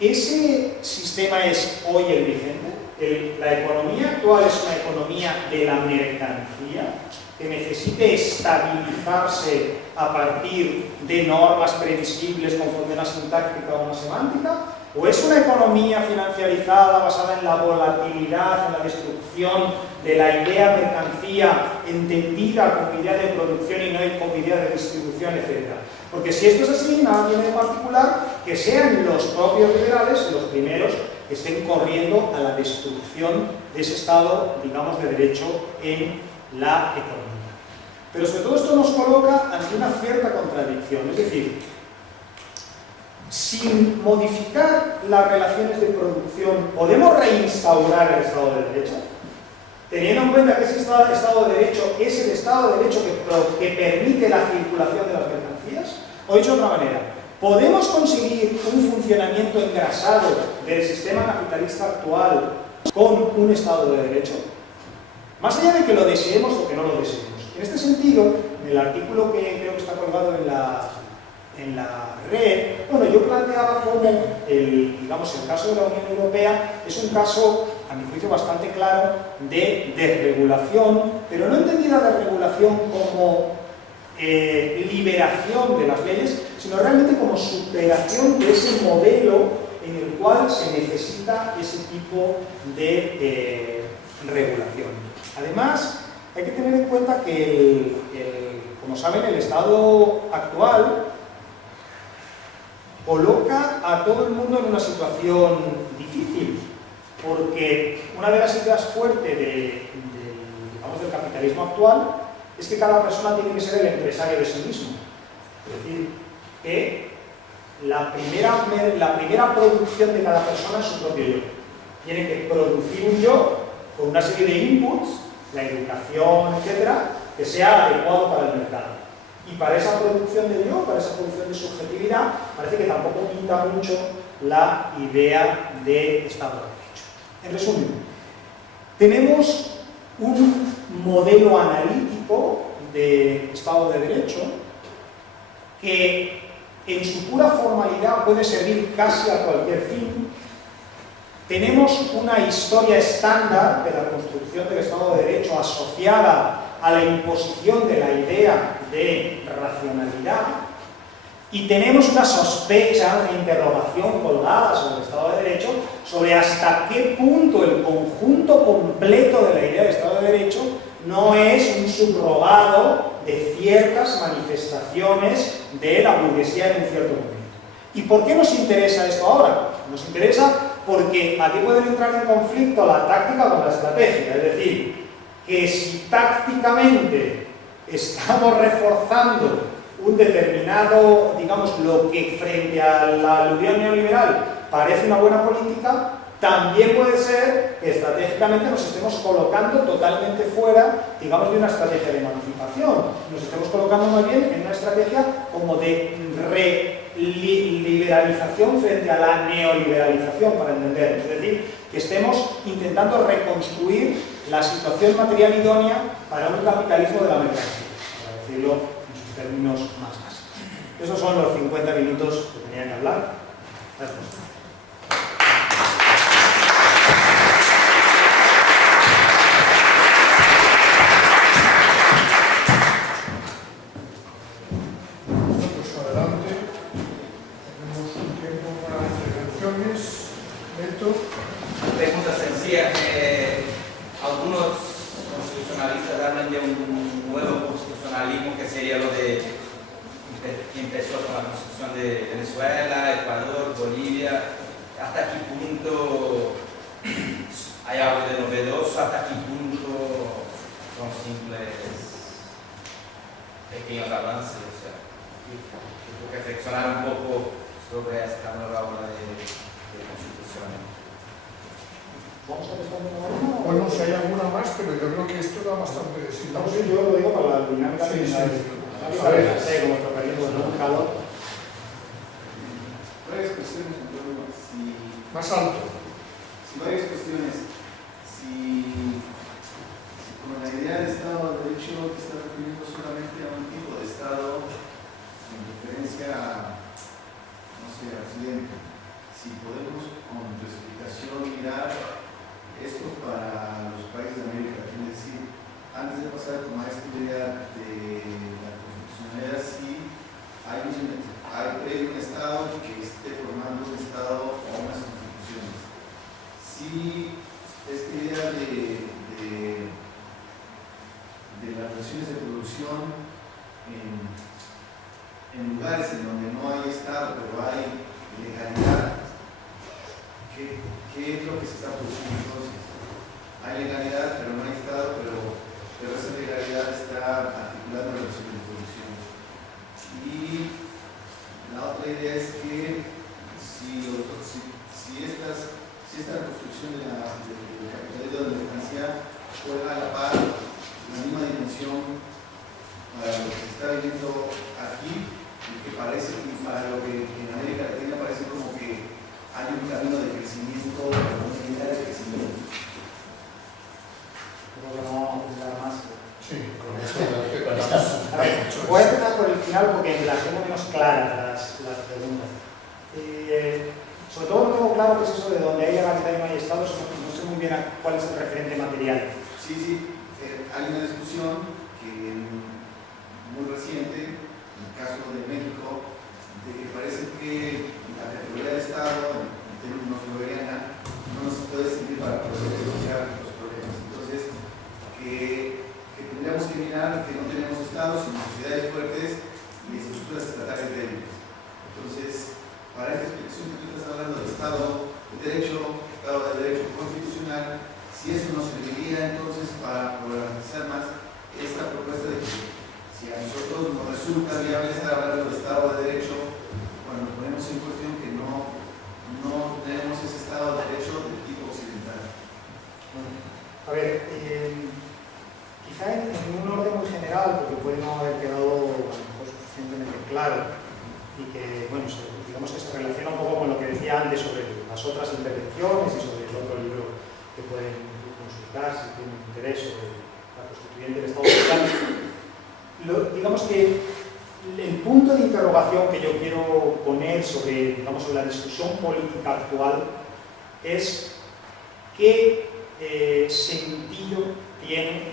¿ese sistema es hoy el vigente? ¿La economía actual es una economía de la mercancía que necesite estabilizarse a partir de normas previsibles conforme a una sintáctica o una semántica? ¿O es una economía financiarizada basada en la volatilidad, en la destrucción de la idea mercancía entendida como idea de producción y no como idea de distribución, etcétera? Porque si esto es así, nada tiene de particular que sean los propios liberales los primeros que estén corriendo a la destrucción de ese estado, digamos, de derecho en la economía. Pero sobre todo esto nos coloca ante una cierta contradicción, es decir, sin modificar las relaciones de producción, ¿podemos reinstaurar el Estado de Derecho? Teniendo en cuenta que ese Estado de Derecho es el Estado de Derecho que permite la circulación de las mercancías. O dicho de otra manera, ¿Podemos conseguir un funcionamiento engrasado del sistema capitalista actual con un Estado de Derecho? Más allá de que lo deseemos o que no lo deseemos. En este sentido, en el artículo que creo que está colgado en la red, bueno, yo planteaba cómo el caso de la Unión Europea es un caso, a mi juicio, bastante claro de desregulación, pero no entendida desregulación como liberación de las leyes, sino realmente como superación de ese modelo en el cual se necesita ese tipo de regulación. Además, hay que tener en cuenta que, como saben, el Estado actual coloca a todo el mundo en una situación difícil, porque una de las ideas fuertes del capitalismo actual es que cada persona tiene que ser el empresario de sí mismo. Es decir, que la primera producción de cada persona es su propio yo. Tiene que producir un yo con una serie de inputs, la educación, etcétera, que sea adecuado para el mercado. Y para esa producción de yo, para esa producción de subjetividad, parece que tampoco pinta mucho la idea de Estado de Derecho. En resumen, tenemos un modelo analítico de Estado de Derecho que en su pura formalidad puede servir casi a cualquier fin. Tenemos una historia estándar de la construcción del Estado de Derecho asociada a la imposición de la idea de racionalidad, y tenemos una sospecha, una interrogación colgada sobre el Estado de Derecho, sobre hasta qué punto el conjunto completo de la idea de Estado de Derecho no es un subrogado de ciertas manifestaciones de la burguesía en un cierto momento. ¿Y por qué nos interesa esto ahora? Nos interesa porque aquí pueden entrar en conflicto la táctica con la estrategia, es decir, que si tácticamente estamos reforzando un determinado, digamos, lo que frente a la alusión neoliberal parece una buena política, también puede ser que estratégicamente nos estemos colocando totalmente fuera, digamos, de una estrategia de emancipación. Nos estemos colocando más bien en una estrategia como de liberalización frente a la neoliberalización, para entendernos. Es decir, que estemos intentando reconstruir la situación material idónea para un capitalismo de la mercancía, para decirlo en sus términos más básicos. Esos son los 50 minutos que tenía que hablar. Gracias. Pregunta sencilla. Algunos constitucionalistas hablan de un nuevo constitucionalismo que sería lo de que empezó con la Constitución de Venezuela, Ecuador, Bolivia. ¿Hasta qué punto hay algo de novedoso? ¿Hasta qué punto son simples pequeños avances? O sea, tengo que reflexionar un poco sobre esta nueva ola de constitución. ¿Vamos a responder alguna? Bueno, si hay alguna más, pero yo creo que esto da bastante de sí. Yo lo digo para la dinámica Sí, que sí. como nuestro periodo de un calor. Varias cuestiones, si Más alto. varias cuestiones. Si con la idea de Estado de Derecho te está refiriendo solamente a un tipo de Estado en referencia a, no sé, a Occidente, si podemos con tu explicación mirar esto para los países de América Latina, es decir, antes de pasar como a esta idea de la constitucionalidad, si hay un Estado que esté formando un Estado o unas constituciones. Si esta idea de las relaciones de producción en lugares en donde no hay Estado, pero hay legalidad, ¿qué es lo que se está produciendo entonces? Hay legalidad, pero no hay Estado, pero esa legalidad está articulando relaciones de producción. Y la otra idea es que si esta construcción del capitalismo de la mercancía juega a la par la misma dimensión para lo que se está viviendo aquí que parece, para lo que en América Latina parece como que hay un camino de crecimiento, una línea de crecimiento. Creo que no vamos a pensar más. Sí, con eso de A ver, voy a empezar por el final porque las tengo menos claras las preguntas. Sobre todo no tengo claro qué es eso de donde hay legalidad y no hay Estado, no sé muy bien cuál es el referente material. Sí, hay una discusión que muy reciente, en el caso de México, de que parece que la categoría de Estado, en términos bolivariana, no nos puede servir para poder desarrollar los problemas. Entonces, que tendríamos que mirar que no tenemos Estados, sino sociedades fuertes y estructuras estatales débiles. Entonces, para esta explicación que tú estás hablando de Estado de Derecho constitucional, si eso nos serviría entonces para problematizar más esta propuesta de que si a nosotros nos resulta viable estar hablando de Estado de Derecho, cuando ponemos en cuestión que no tenemos ese Estado de Derecho de tipo occidental. A ver, quizá en un orden muy general, porque puede no haber quedado a lo mejor suficientemente claro y que, bueno, digamos que se relaciona un poco con lo que decía antes sobre las otras intervenciones y sobre el otro libro que pueden consultar si tienen interés sobre la constituyente del Estado social. Digamos que el punto de interrogación que yo quiero poner sobre, digamos, sobre la discusión política actual es qué sentido tiene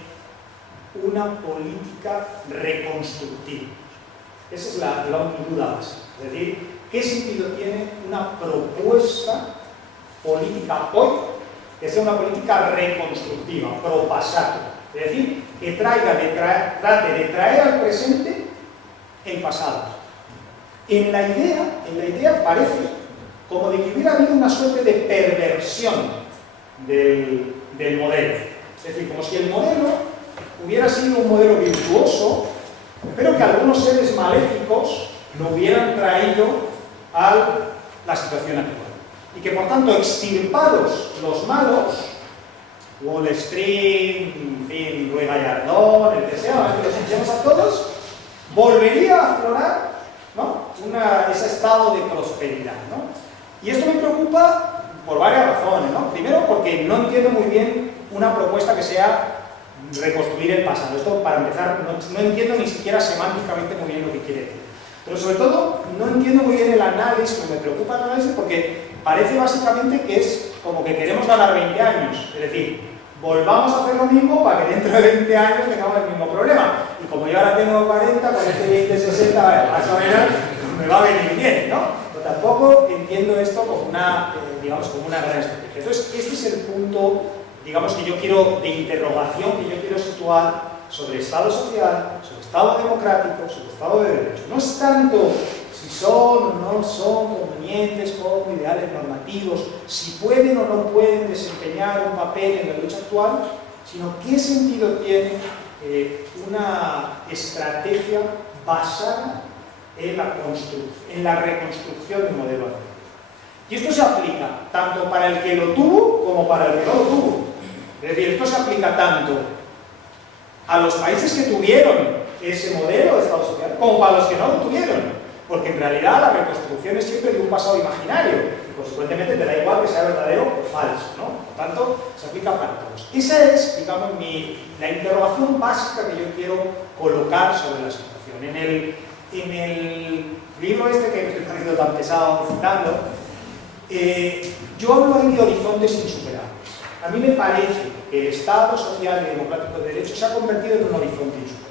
una política reconstructiva. Esa es la duda básica. Es decir, ¿qué sentido tiene una propuesta política hoy que sea una política reconstructiva, pro pasado? Es decir, que trate de traer al presente el pasado. En la idea parece como de que hubiera habido una suerte de perversión del modelo. Es decir, como si el modelo hubiera sido un modelo virtuoso, pero que algunos seres maléficos lo hubieran traído a la situación actual. Y que por tanto, extirpados los malos, Wall Street, en fin, Luis Gallardón, el que sea, que los echemos a todos, volvería a aflorar, ¿no?, ese estado de prosperidad, ¿no? Y esto me preocupa por varias razones, ¿no? Primero, porque no entiendo muy bien una propuesta que sea reconstruir el pasado. Esto, para empezar, no entiendo ni siquiera semánticamente muy bien lo que quiere decir. Pero sobre todo, no entiendo muy bien el análisis, me preocupa el análisis porque parece básicamente que es como que queremos ganar 20 años. Es decir, volvamos a hacer lo mismo para que dentro de 20 años tengamos el mismo problema. Y como yo ahora tengo 40, con este 20, 60, más o menos, me va a venir bien, ¿no? Pero tampoco entiendo esto como una, digamos, como una gran estrategia. Entonces, este es el punto, digamos, que yo quiero, de interrogación, que yo quiero situar sobre Estado social, sobre Estado democrático, sobre Estado de Derecho. No es tanto si son o no son convenientes como ideales normativos, si pueden o no pueden desempeñar un papel en la lucha actual, sino qué sentido tiene una estrategia basada en la reconstrucción de un modelo actual. Y esto se aplica tanto para el que lo tuvo como para el que no lo tuvo. Es decir, esto se aplica tanto a los países que tuvieron ese modelo de Estado social como para los que no lo tuvieron. Porque en realidad la reconstrucción es siempre de un pasado imaginario y consecuentemente te da igual que sea verdadero o falso, ¿no? Por tanto, se aplica para todos. Esa es, digamos, la interrogación básica que yo quiero colocar sobre la situación. En el libro este que me estoy poniendo tan pesado citando, yo hablo ahí de horizontes insuperables. A mí me parece que el Estado social y democrático de derecho se ha convertido en un horizonte insuperable.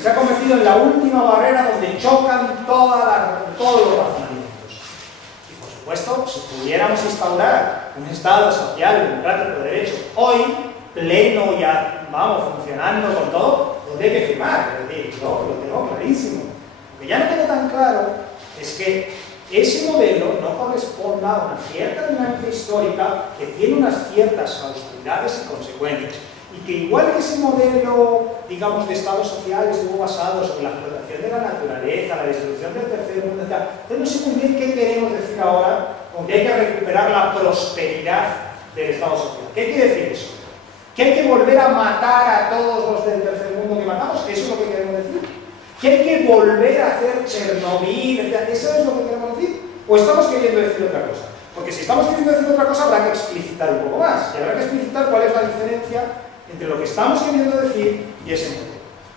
Se ha convertido en la última barrera donde chocan todos los razonamientos. Y por supuesto, si pudiéramos instaurar un Estado social y democrático de derecho hoy, pleno, ya vamos, funcionando con todo, donde hay que firmar. Es decir, yo lo tengo clarísimo. Lo que ya no tengo tan claro es que ese modelo no corresponda a una cierta dinámica histórica que tiene unas ciertas causalidades y consecuencias. Y que igual que ese modelo, digamos, de Estado social estuvo basado sobre la explotación de la naturaleza, la destrucción del tercer mundo, etc. Entonces no sé muy bien qué queremos decir ahora con que hay que recuperar la prosperidad del Estado social. ¿Qué quiere decir eso? ¿Que hay que volver a matar a todos los del tercer mundo que matamos? ¿Eso es lo que queremos decir? ¿Que hay que volver a hacer Chernobyl? ¿Eso es lo que queremos decir? ¿O estamos queriendo decir otra cosa? Porque si estamos queriendo decir otra cosa habrá que explicitar un poco más. Y habrá que explicitar cuál es la diferencia entre lo que estamos queriendo decir y ese modelo.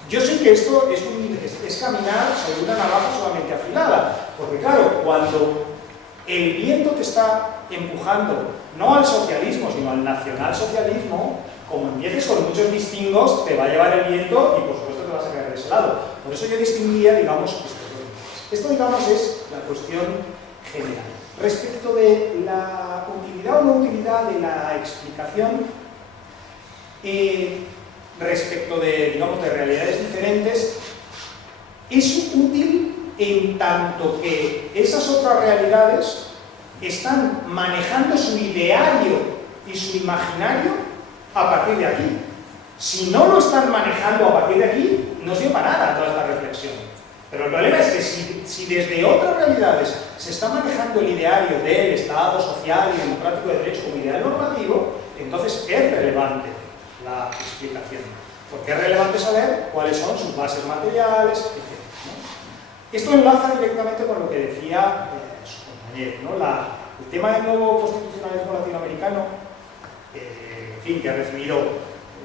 Yo sé que esto es caminar sobre una navaja solamente afilada. Porque claro, cuando el viento te está empujando no al socialismo, sino al nacionalsocialismo, como empieces con muchos distingos, te va a llevar el viento y por supuesto te vas a caer de ese lado. Por eso yo distinguía, digamos, estos dos. Esto, digamos, es la cuestión general. Respecto de la utilidad o no utilidad de la explicación, respecto de, digamos, de realidades diferentes, es útil en tanto que esas otras realidades están manejando su ideario y su imaginario a partir de aquí. Si no lo están manejando a partir de aquí, no sirve para nada toda esta reflexión. Pero el problema es que si desde otras realidades se está manejando el ideario del Estado social y democrático de derecho como ideal normativo, entonces es relevante la explicación. Porque es relevante saber cuáles son sus bases materiales, etc., ¿no? Esto enlaza directamente con lo que decía su compañero, ¿no? El tema del nuevo constitucionalismo latinoamericano, en fin, que ha recibido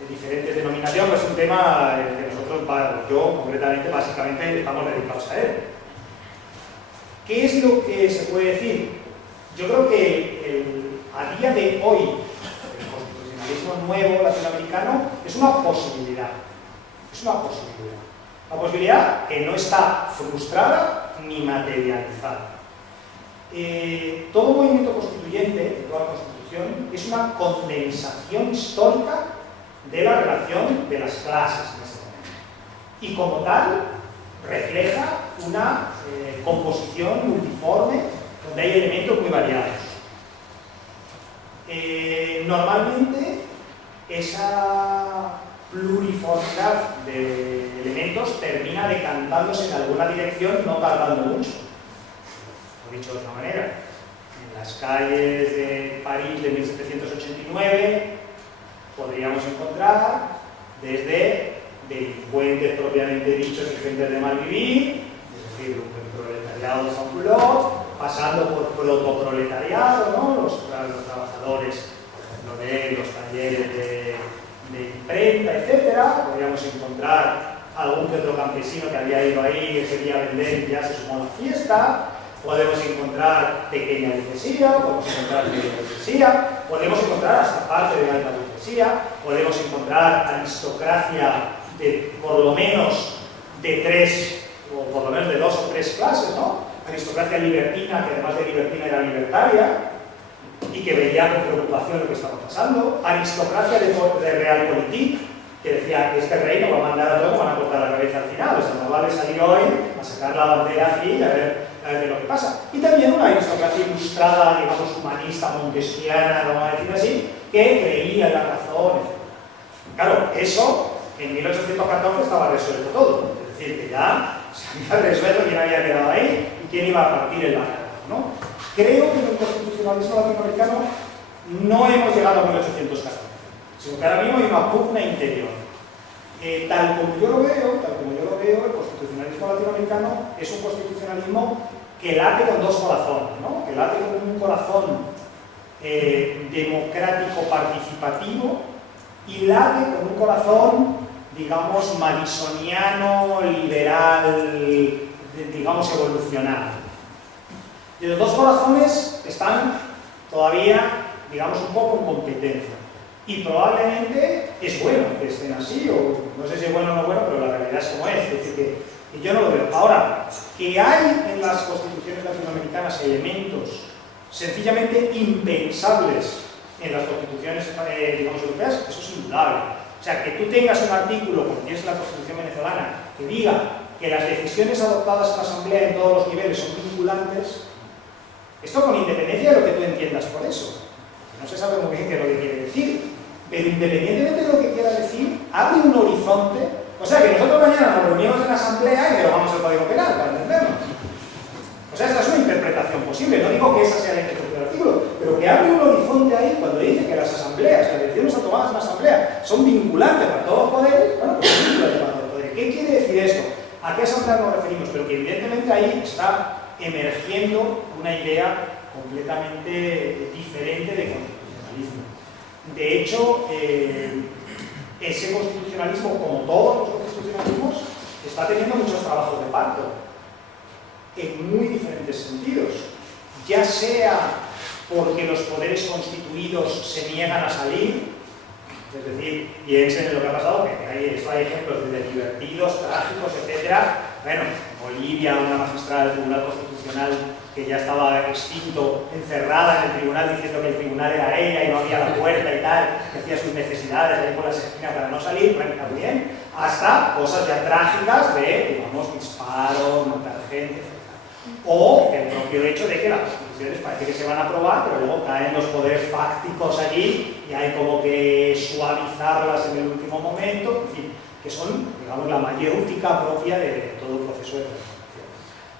diferentes denominaciones, es un tema que nosotros, yo concretamente, básicamente estamos dedicados a él. ¿Qué es lo que se puede decir? Yo creo que a día de hoy el constitucionalismo nuevo latinoamericano es una posibilidad. Es una posibilidad. Una posibilidad que no está frustrada ni materializada. Todo movimiento constituyente, toda constitución, es una condensación histórica de la relación de las clases en ese momento. Y como tal, refleja una composición multiforme donde hay elementos muy variados. Normalmente, esa pluriformidad de elementos termina decantándose en alguna dirección, no tardando mucho. Lo he dicho de otra manera. En las calles de París de 1789 podríamos encontrar desde delincuentes propiamente dichos y gente de mal vivir, es decir, un proletariado de sans-culottes, pasando por protoproletariado, ¿no? los trabajadores, por ejemplo, de los talleres de imprenta, etc. Podríamos encontrar algún que otro campesino que había ido ahí y ese día a vender y ya se sumó a la fiesta. Podemos encontrar pequeña burguesía, podemos encontrar media burguesía, podemos encontrar hasta parte de la alta burguesía, podemos encontrar aristocracia de por lo menos de tres, o por lo menos de dos o tres clases, ¿no? Aristocracia libertina, que además de libertina era libertaria, y que veía con preocupación lo que estaba pasando. Aristocracia de realpolitik, que decía que este rey no va a mandar a todos, van a cortar la cabeza al final, o sea, no vale salir hoy a sacar la bandera aquí y a ver lo que pasa. Y también una aristocracia ilustrada, digamos, humanista, montesquiana, vamos a decir así, que creía en la razón, etc. Claro, eso en 1814 estaba resuelto todo, es decir, que ya se había resuelto quién había quedado ahí y quién iba a partir el bacalao, ¿no? Creo que en el constitucionalismo latinoamericano no hemos llegado a 1814, sino que ahora mismo hay una pugna interior. Tal como yo lo veo, el constitucionalismo latinoamericano es un constitucionalismo que late con dos corazones, ¿no? Que late con un corazón democrático participativo y late con un corazón, digamos, madisoniano, liberal, digamos, evolucionario. Y los dos corazones están todavía, digamos, un poco en competencia. Y probablemente es bueno que estén así, o no sé si es bueno o no bueno, pero la realidad es como es decir, que yo no lo veo. Ahora, que hay en las constituciones latinoamericanas elementos sencillamente impensables en las constituciones, digamos, europeas, eso es indudable. O sea, que tú tengas un artículo, como tienes en la Constitución venezolana, que diga que las decisiones adoptadas en la Asamblea en todos los niveles son vinculantes, esto con independencia de lo que tú entiendas por eso. No se sabe muy bien qué es lo que quiere decir, pero independientemente de lo que quiera decir, abre un horizonte. O sea, que nosotros mañana nos reunimos en la Asamblea y derogamos el Código Penal, para entendernos. O sea, esta es una interpretación posible. No digo que esa sea la interpretación del artículo, pero que abre un horizonte ahí cuando dice que las asambleas, las decisiones tomadas en la Asamblea son vinculantes para todos los poderes. Bueno, pues son vinculantes para todos los poderes. ¿Qué quiere decir esto? a qué asamblea nos referimos, pero que evidentemente ahí está emergiendo una idea completamente diferente de constitucionalismo. De hecho, ese constitucionalismo, como todos los constitucionalismos, está teniendo muchos trabajos de parto, en muy diferentes sentidos, ya sea porque los poderes constituidos se niegan a salir, es decir, piensen en lo que ha pasado, que hay ejemplos de divertidos, trágicos, etc. Bueno, Bolivia, una magistrada del Tribunal Constitucional que ya estaba extinto, encerrada en el tribunal diciendo que el tribunal era ella y no había la puerta y tal, que hacía sus necesidades ahí por las esquinas para no salir, bueno, está bien, hasta cosas ya trágicas de, digamos, disparos, matar gente, etc. O el propio hecho de que las constituciones parece que se van a aprobar, pero luego caen los poderes fácticos allí y hay como que suavizarlas en el último momento, en fin, que son, digamos, la mayéutica propia de todo el proceso de transformación.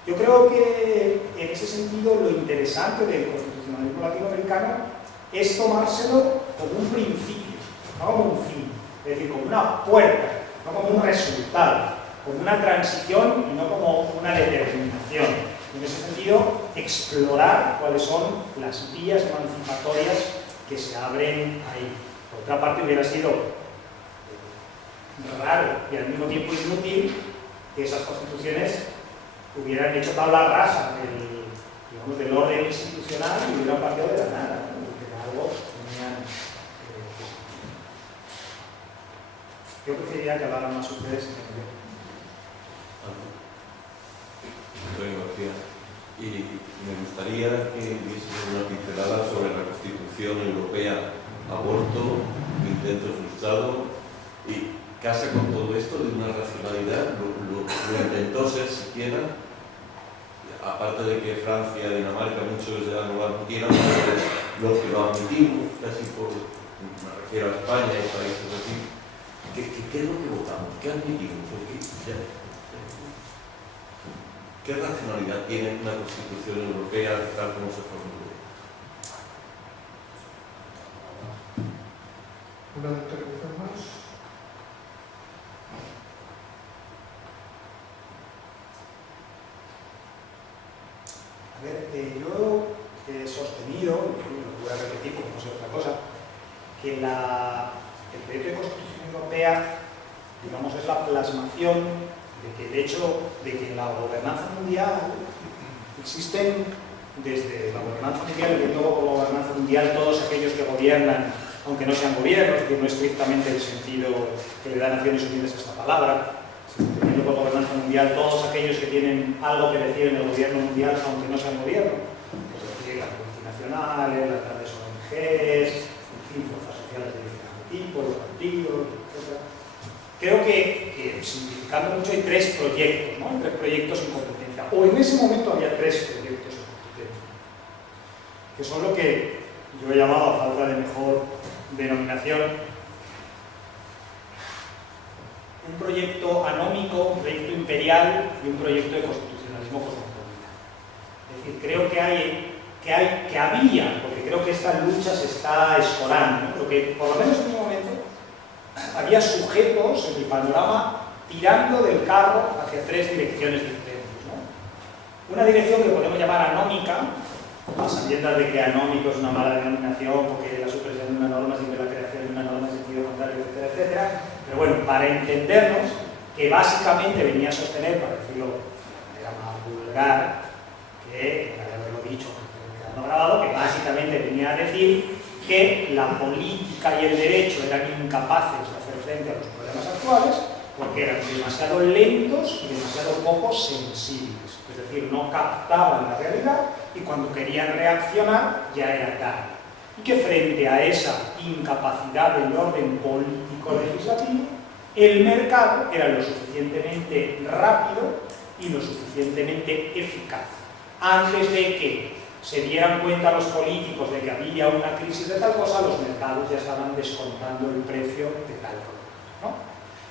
Yo creo que en ese sentido lo interesante del constitucionalismo latinoamericano es tomárselo como un principio, no como un fin, es decir, como una puerta, no como un resultado, como una transición y no como una determinación. En ese sentido, explorar cuáles son las vías emancipatorias que se abren ahí. Por otra parte, hubiera sido raro y al mismo tiempo inútil que esas constituciones hubieran hecho tabla rasa del orden institucional y hubieran partido de la nada, ¿no? Porque algo tenían. Yo preferiría que hablaran más ustedes en el Antonio García, y me gustaría que diese una pincelada sobre la Constitución Europea, aborto, intento frustrado, y casa con todo esto de una racionalidad, lo intentó ser siquiera, aparte de que Francia, Dinamarca, muchos ya no lo admitieron, los que lo admitimos, casi me refiero a España y países así, ¿qué es lo que votamos? ¿Qué admitimos? ¿Qué racionalidad tiene una Constitución Europea tal como se formule? ¿Una intervención más? A ver, yo he sostenido, y lo voy a repetir porque no sé otra cosa, que el proyecto de Constitución Europea, digamos, es la plasmación de que el hecho de que en la gobernanza mundial existen, desde la gobernanza mundial, viendo como gobernanza mundial todos aquellos que gobiernan, aunque no sean gobiernos, que no es estrictamente el sentido que le da Naciones Unidas a esta palabra, sino teniendo por gobernanza mundial todos aquellos que tienen algo que decir en el gobierno mundial, aunque no sean gobierno, es decir, las multinacionales, las grandes ONGs, en fin, fuerzas sociales de diferentes tipos, los partidos, etc. Creo que, simplificando mucho, hay tres proyectos, ¿no? Tres proyectos en competencia. O en ese momento había tres proyectos en competencia, que son lo que yo he llamado, a falta de mejor denominación, un proyecto anómico, un proyecto imperial y un proyecto de constitucionalismo cosmopolita. Es decir, creo que había, porque creo que esta lucha se está escorando, ¿no? Porque por lo menos en ese momento había sujetos en el panorama tirando del carro hacia tres direcciones diferentes, ¿no? Una dirección que podemos llamar anómica, a sabiendas de que anómico es una mala denominación porque la supresión de una norma siempre la creación de una norma en sentido contrario, etcétera, etcétera. Pero bueno, para entendernos, que básicamente venía a sostener, para decirlo de manera más vulgar, que, para haberlo dicho, quedando grabado, que básicamente venía a decir que la política y el derecho eran incapaces de hacer frente a los problemas actuales porque eran demasiado lentos y demasiado poco sensibles. Es decir, no captaban la realidad y cuando querían reaccionar ya era tarde. Y que frente a esa incapacidad del orden político-legislativo, el mercado era lo suficientemente rápido y lo suficientemente eficaz antes de que se dieran cuenta los políticos de que había una crisis de tal cosa, los mercados ya estaban descontando el precio de tal producto, ¿no?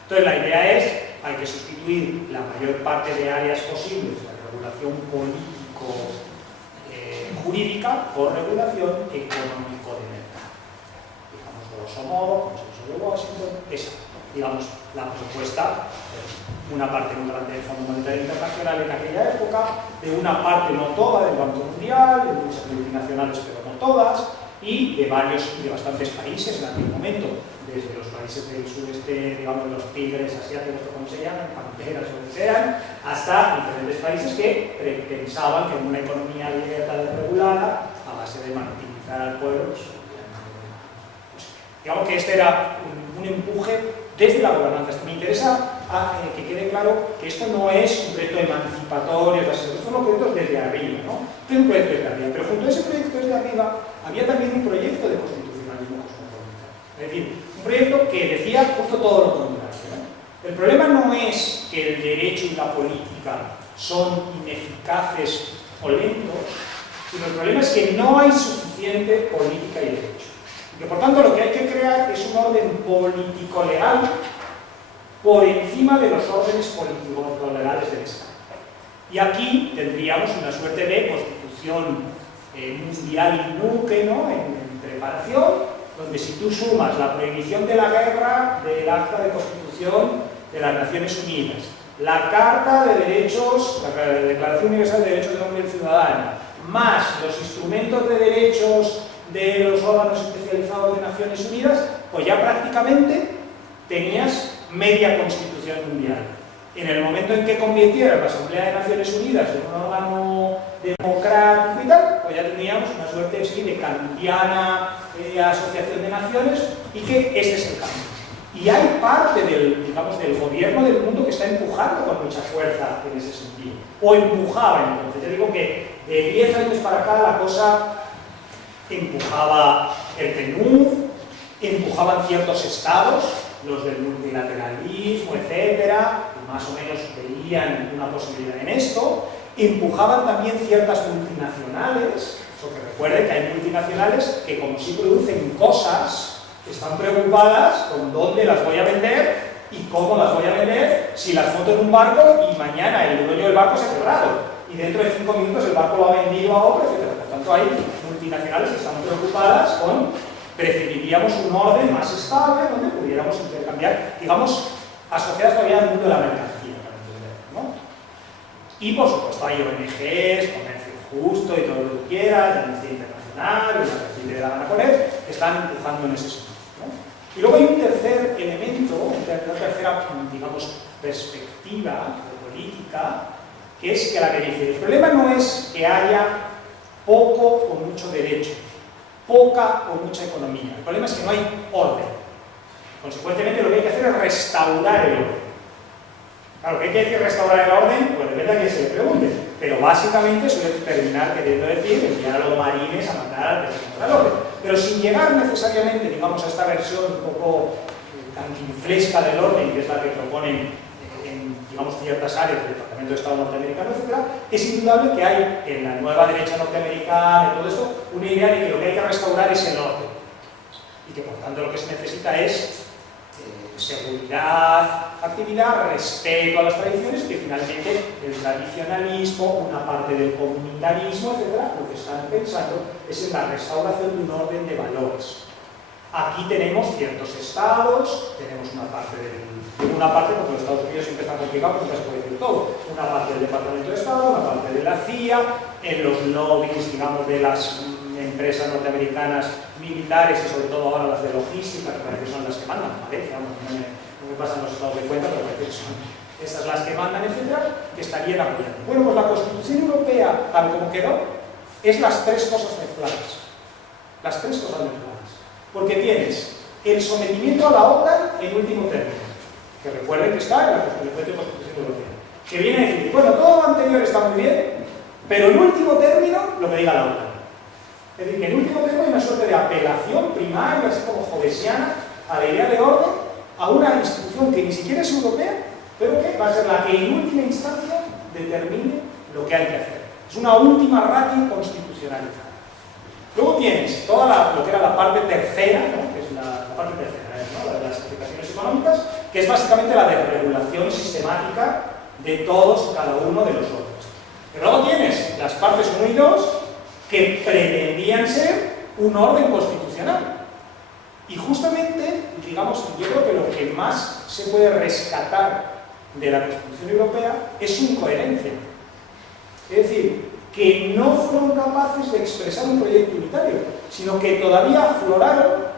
Entonces la idea es, hay que sustituir la mayor parte de áreas posibles de regulación político-jurídica por regulación económico de mercado. Digamos, grosso modo, consenso de Washington, esa. digamos, la propuesta, una parte muy grande del Fondo Monetario Internacional en aquella época, de una parte no toda del Banco Mundial, de muchas multinacionales pero no todas, y de bastantes países en aquel momento, desde los países del sureste, digamos, los tigres asiáticos, como se llaman, panteras o lo que sean, hasta diferentes países que pensaban que en una economía abierta y regulada, a base de martirizar al pueblo, pues, digamos que este era un empuje desde la gobernanza. Me interesa que quede claro que esto no es un proyecto emancipatorio, estos son los proyectos desde arriba, ¿no? Este es un proyecto desde arriba, pero junto a ese proyecto desde arriba había también un proyecto de constitucionalismo cosmopolita. Es decir, un proyecto que decía justo todo lo contrario, ¿no? El problema no es que el derecho y la política son ineficaces o lentos, sino el problema es que no hay suficiente política y derecho. Y que por tanto lo que hay que crear es un orden político-legal por encima de los órdenes político-legales del Estado. Y aquí tendríamos una suerte de constitución mundial inúque, ¿no? en preparación, donde si tú sumas la prohibición de la guerra del Acta de Constitución de las Naciones Unidas, la Carta de Derechos, la Declaración Universal de Derechos del Hombre y del Ciudadano, más los instrumentos de derechos de los órganos especializados de Naciones Unidas, pues ya prácticamente tenías media constitución mundial. En el momento en que convirtieras la Asamblea de Naciones Unidas en un órgano democrático y tal, pues ya teníamos una suerte así de kantiana asociación de naciones, y que este es el cambio. Y hay parte del, digamos, del gobierno del mundo que está empujando con mucha fuerza en ese sentido, o empujaba entonces. Yo digo que de 10 años para acá la cosa empujaba el PNUD, empujaban ciertos estados, los del multilateralismo, etcétera, que más o menos veían una posibilidad en esto, empujaban también ciertas multinacionales, porque recuerden que hay multinacionales que como sí producen cosas, están preocupadas con dónde las voy a vender y cómo las voy a vender, si las monto en un barco y mañana el dueño del barco se ha quebrado y dentro de 5 minutos el barco lo ha vendido a otro, etc. Por tanto hay multinacionales que están preocupadas con preferiríamos un orden más estable donde pudiéramos intercambiar, digamos, asociadas todavía al mundo de la mercancía, para entenderlo, ¿no? Y por supuesto hay ONGs, comercio justo y todo lo que quiera, la Amnistía Internacional, la que le dan a poner, que están empujando en ese sentido, ¿no? Y luego hay un tercer elemento, una tercera, digamos, perspectiva política, que es que la que dice, el problema no es que haya poco o mucho derecho, poca o mucha economía. El problema es que no hay orden. Consecuentemente, lo que hay que hacer es restaurar el orden. Claro, ¿qué quiere decir restaurar el orden? Pues depende a quién se le pregunte. Pero básicamente suele terminar queriendo decir enviar a los marines a matar al presidente del orden. Pero sin llegar necesariamente, digamos, a esta versión un poco cantinflesca del orden, que es la que proponen en, digamos, ciertas áreas del Departamento de Estado norteamericano, etc., es indudable que hay en la nueva derecha norteamericana y todo esto una idea de que lo que hay que restaurar es el orden y que por tanto lo que se necesita es seguridad, actividad, respeto a las tradiciones, y que finalmente el tradicionalismo, una parte del comunitarismo, etc., lo que están pensando es en la restauración de un orden de valores. Aquí tenemos ciertos estados, tenemos una parte porque los Estados Unidos siempre están complicados, nunca se puede decir todo, una parte del Departamento de Estado, una parte de la CIA, en los lobbies, digamos, de las empresas norteamericanas militares y sobre todo ahora las de logística, que parece que son las que mandan, parece, vamos, no me pasan los estados de cuenta, pero parece que son estas las que mandan, etcétera, que estarían apoyando. Bueno, pues la Constitución Europea, tal como quedó, es las tres cosas mezcladas. Las tres cosas mezcladas. Porque tienes el sometimiento a la OTAN en último término, que recuerden que está en la Constitución Europea, que viene a decir, bueno, todo lo anterior está muy bien, pero en último término lo que diga la OTAN. Es decir, que en último término hay una suerte de apelación primaria, así como jovesiana, a la idea de orden, a una institución que ni siquiera es europea, pero que va a ser la que en última instancia determine lo que hay que hacer. Es una última ratio constitucionalizada. Luego tienes toda lo que era la parte tercera, ¿no? Que es la parte tercera, ¿no? La de las aplicaciones económicas, que es básicamente la de regulación sistemática de todos y cada uno de los órdenes. Pero luego tienes las partes 1 y 2, que pretendían ser un orden constitucional. Y justamente, digamos, yo creo que lo que más se puede rescatar de la Constitución Europea es su incoherencia. Es decir, que no fueron capaces de expresar un proyecto unitario, sino que todavía afloraron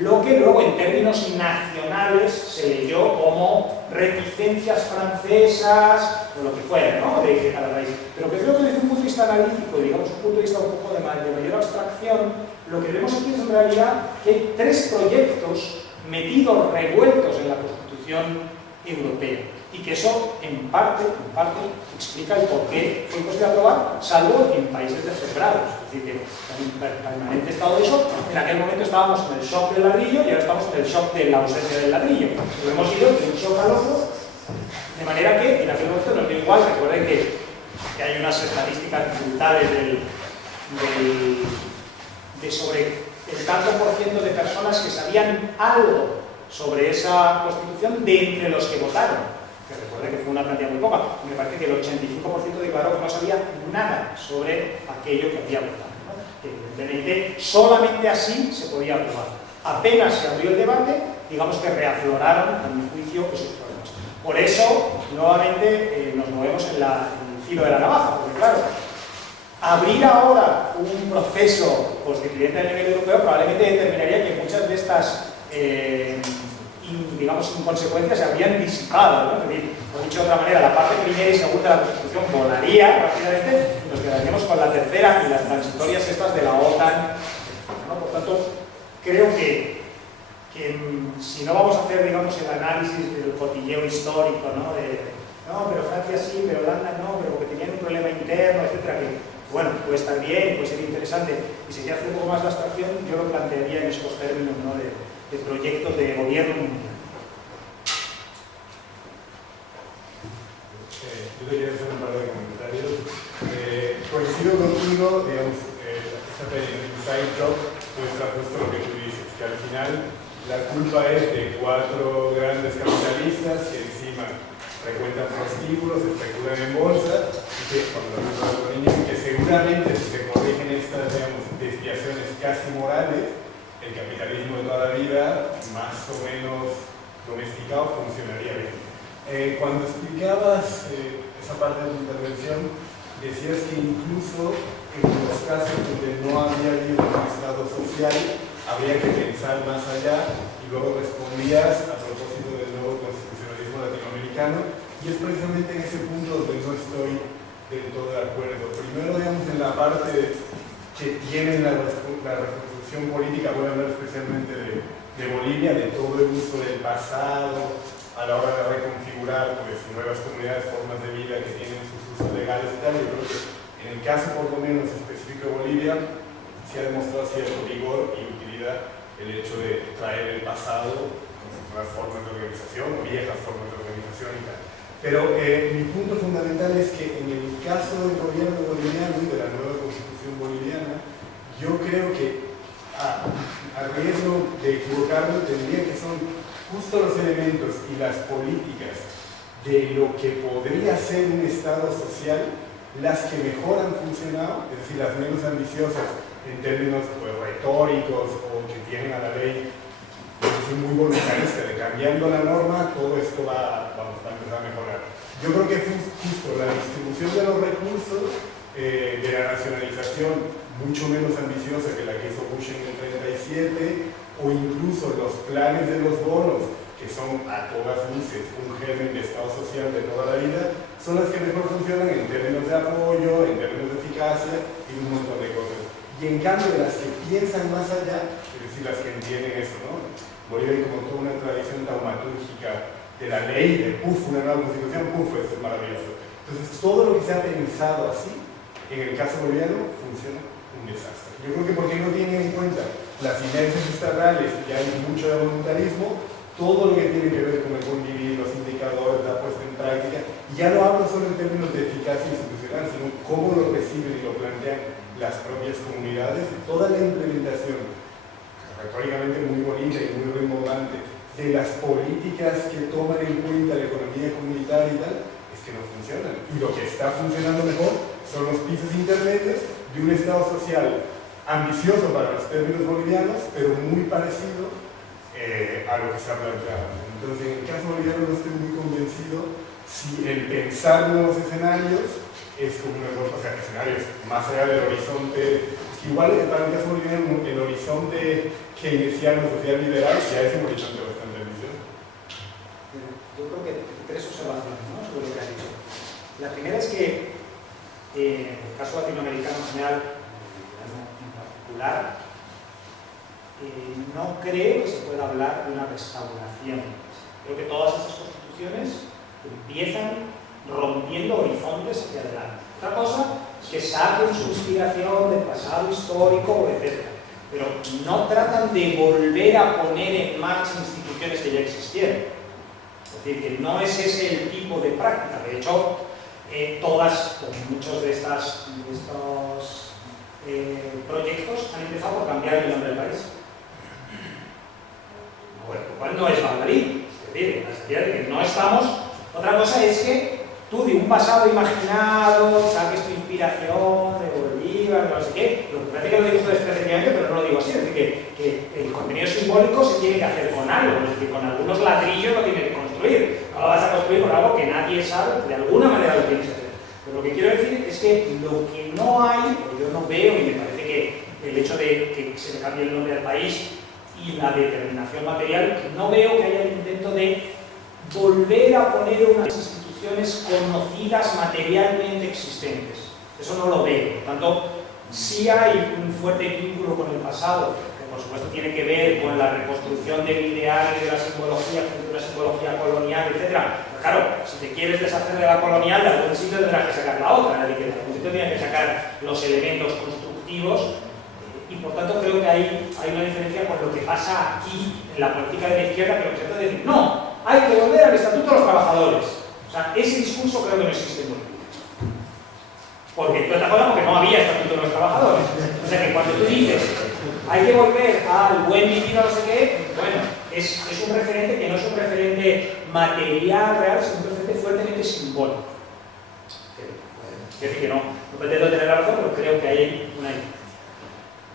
lo que luego en términos nacionales se leyó como reticencias francesas o lo que fuera, ¿no? De cada país. Pero que creo que desde un punto de vista analítico, digamos un punto de vista un poco de mayor abstracción, lo que vemos aquí es en realidad que hay tres proyectos metidos, revueltos en la Constitución Europea. Y que eso, en parte, explica el por qué fue imposible aprobar, salvo en países descebrados. Es decir, que en permanente estado de shock. En aquel momento estábamos en el shock del ladrillo y ahora estamos en el shock de la ausencia del ladrillo. Lo hemos ido de un shock al otro, de manera que en aquel momento nos dio igual. Recuerden que hay unas estadísticas brutales de sobre el tanto por ciento de personas que sabían algo sobre esa Constitución de entre los que votaron. Que recuerde que fue una cantidad muy poca. Me parece que el 85% declaró que no sabía nada sobre aquello que había votado, ¿no? Que evidentemente solamente así se podía aprobar. Apenas se abrió el debate, digamos que reafloraron, a mi juicio, esos problemas. Por eso, nuevamente, nos movemos en el filo de la navaja, porque claro, abrir ahora un proceso constituyente a nivel europeo probablemente determinaría que muchas de estas digamos, inconsecuencias se habrían disipado, ¿no? Es decir, por dicho de otra manera, la parte primera y segunda de la Constitución volaría rápidamente y nos quedaríamos con la tercera y las transitorias estas de la OTAN, ¿no? Por tanto, creo que si no vamos a hacer, digamos, el análisis del cotilleo histórico, ¿no? No, pero Francia sí, pero Holanda no, pero porque tenían un problema interno, etcétera, que, bueno, puede estar bien, puede ser interesante, y si quiere hacer un poco más de abstracción, yo lo plantearía en estos términos, ¿no? de proyectos de gobierno mundial. Yo te quería hacer un par de comentarios. Coincido contigo, digamos, esta inside job muestra justo lo que tú dices, que al final la culpa es de 4 grandes capitalistas que encima recuentan prostíbulos, especulan en bolsa y que, que seguramente si se corrigen estas, digamos, desviaciones casi morales, el capitalismo de toda la vida, más o menos domesticado, funcionaría bien. Cuando explicabas esa parte de tu intervención, decías que incluso en los casos donde no había habido un Estado social, habría que pensar más allá, y luego respondías a propósito del nuevo constitucionalismo latinoamericano, y es precisamente en ese punto donde no estoy del todo de acuerdo. Primero, digamos, en la parte que tiene la reconstrucción política, voy a hablar especialmente de Bolivia, de todo el uso del pasado a la hora de reconfigurar pues, nuevas comunidades, formas de vida que tienen sus usos legales y tal. Yo creo que en el caso por lo menos específico de Bolivia se ha demostrado cierto vigor y utilidad el hecho de traer el pasado, nuevas formas de organización, viejas formas de organización y tal. Pero mi punto fundamental es que en el caso del gobierno boliviano y de la nueva constitución boliviana, yo creo que, a riesgo de equivocarme, tendría que son justo los elementos y las políticas de lo que podría ser un Estado social las que mejor han funcionado, es decir, las menos ambiciosas en términos pues, retóricos o que tienen a la ley muy voluntarista de cambiando la norma, todo esto va a empezar a mejorar. Yo creo que justo la distribución de los recursos, de la nacionalización mucho menos ambiciosa que la que hizo Bush en el 37, o incluso los planes de los bonos, que son a todas luces un germen de Estado social de toda la vida, son las que mejor funcionan en términos de apoyo, en términos de eficacia y un montón de cosas. Y en cambio, las que piensan más allá, es decir, las que entienden eso, ¿no? Bolivia hay como toda una tradición taumatúrgica de la ley, de una nueva constitución, esto es maravilloso. Entonces, todo lo que se ha pensado así, en el caso boliviano, funciona un desastre. Yo creo que porque no tienen en cuenta las inercias estatales y hay mucho de voluntarismo, todo lo que tiene que ver con el buen vivir, los indicadores, la puesta en práctica, y ya no hablo solo en términos de eficacia institucional, sino cómo lo reciben y lo plantean las propias comunidades, toda la implementación retóricamente muy bonita y muy rimbombante de las políticas que toman en cuenta la economía comunitaria y tal, es que no funcionan. Y lo que está funcionando mejor son los pisos intermedios de un Estado social ambicioso para los términos bolivianos, pero muy parecido a lo que se ha planteado. Entonces, en el caso boliviano no estoy muy convencido si el pensar nuevos escenarios es como un error, o sea, escenarios más allá del horizonte, igual para el caso boliviano el horizonte keynesiano social liberal ya es un horizonte bastante ambicioso. Yo creo que tres observaciones, ¿no?, sobre lo que has dicho. La primera es que en el caso latinoamericano en general, en particular, no creo que se pueda hablar de una restauración. Creo que todas esas constituciones empiezan rompiendo horizontes hacia adelante. Otra cosa es que saquen su inspiración del pasado histórico, etc. Pero no tratan de volver a poner en marcha instituciones que ya existieron. Es decir, que no es ese el tipo de práctica. De hecho, todas, como muchos de estos proyectos, han empezado por cambiar el nombre del país. Bueno, lo cual no es baladí. Es decir, en la sentido de que no estamos. Otra cosa es que tú, de un pasado imaginado, saques tu inspiración de Bolívar, de no sé qué. Lo que parece que lo digo despreciablemente, pero no lo digo así. Es decir, que el contenido simbólico se tiene que hacer con algo. Es decir, con algunos ladrillos lo tienes que construir. No lo vas a construir con algo que nadie sabe, de alguna manera lo tienes que hacer. Pero lo que quiero decir es que lo que no hay, o yo no veo, y me parece que el hecho de que se le cambie el nombre al país y la determinación material, no veo que haya el intento de volver a poner unas instituciones conocidas materialmente existentes. Eso no lo veo. Por tanto, sí hay un fuerte vínculo con el pasado, que por supuesto tiene que ver con la reconstrucción del ideal y de la simbología, frente a la simbología colonial, etc. Pero claro, si te quieres deshacer de la colonial, de algún sitio tendrás que sacar la otra, es decir, de algún sitio tienes que sacar los elementos constructivos. Y por tanto creo que hay una diferencia con lo que pasa aquí en la política de la izquierda, que lo que se trata de decir, no, hay que volver al Estatuto de los Trabajadores. O sea, ese discurso creo que no existe en Bolivia. Porque, entre otras cosas, porque no había Estatuto de los Trabajadores. O sea que cuando tú dices, hay que volver al buen vivir o no sé qué, bueno, es un referente que no es un referente material, real, sino un referente fuertemente simbólico. Es decir, que no pretendo tener la razón, pero creo que hay una diferencia.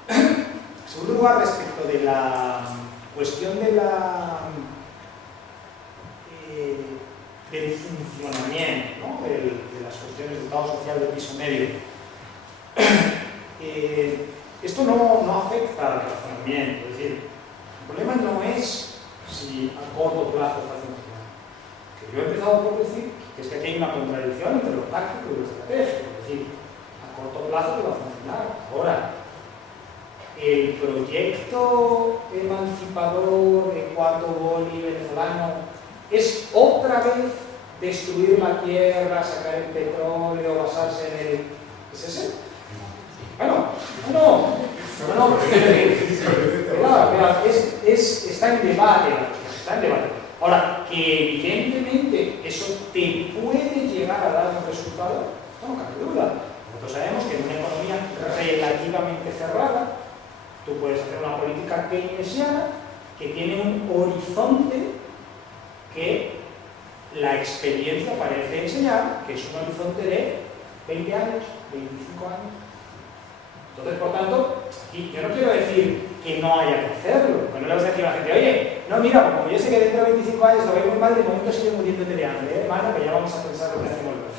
En segundo lugar, respecto de la cuestión de del funcionamiento, ¿no?, de las cuestiones de Estado social del piso medio, esto no afecta al razonamiento. Es decir, el problema no es si a corto plazo va a funcionar. Que yo he empezado por decir que es que aquí hay una contradicción entre lo táctico y lo estratégico. Es decir, a corto plazo va a funcionar. Ahora, el proyecto emancipador de Cuarto Boli venezolano es otra vez destruir la tierra, sacar el petróleo, basarse en el... ¿Es ese? Bueno, no, claro, está en debate, está en debate. Ahora, que evidentemente eso te puede llegar a dar un resultado, no cabe duda. Nosotros sabemos que en una economía relativamente cerrada, tú puedes hacer una política keynesiana que tiene un horizonte que la experiencia parece enseñar que es un horizonte de 20 años, 25 años. Entonces, por tanto, aquí yo no quiero decir que no haya que hacerlo, que no le vas a decir a la gente, oye, no, mira, pues como yo sé que dentro de 25 años lo veo muy mal, de momento sigue muriéndote de hambre, hermano, que ya vamos a pensar lo que hacemos luego.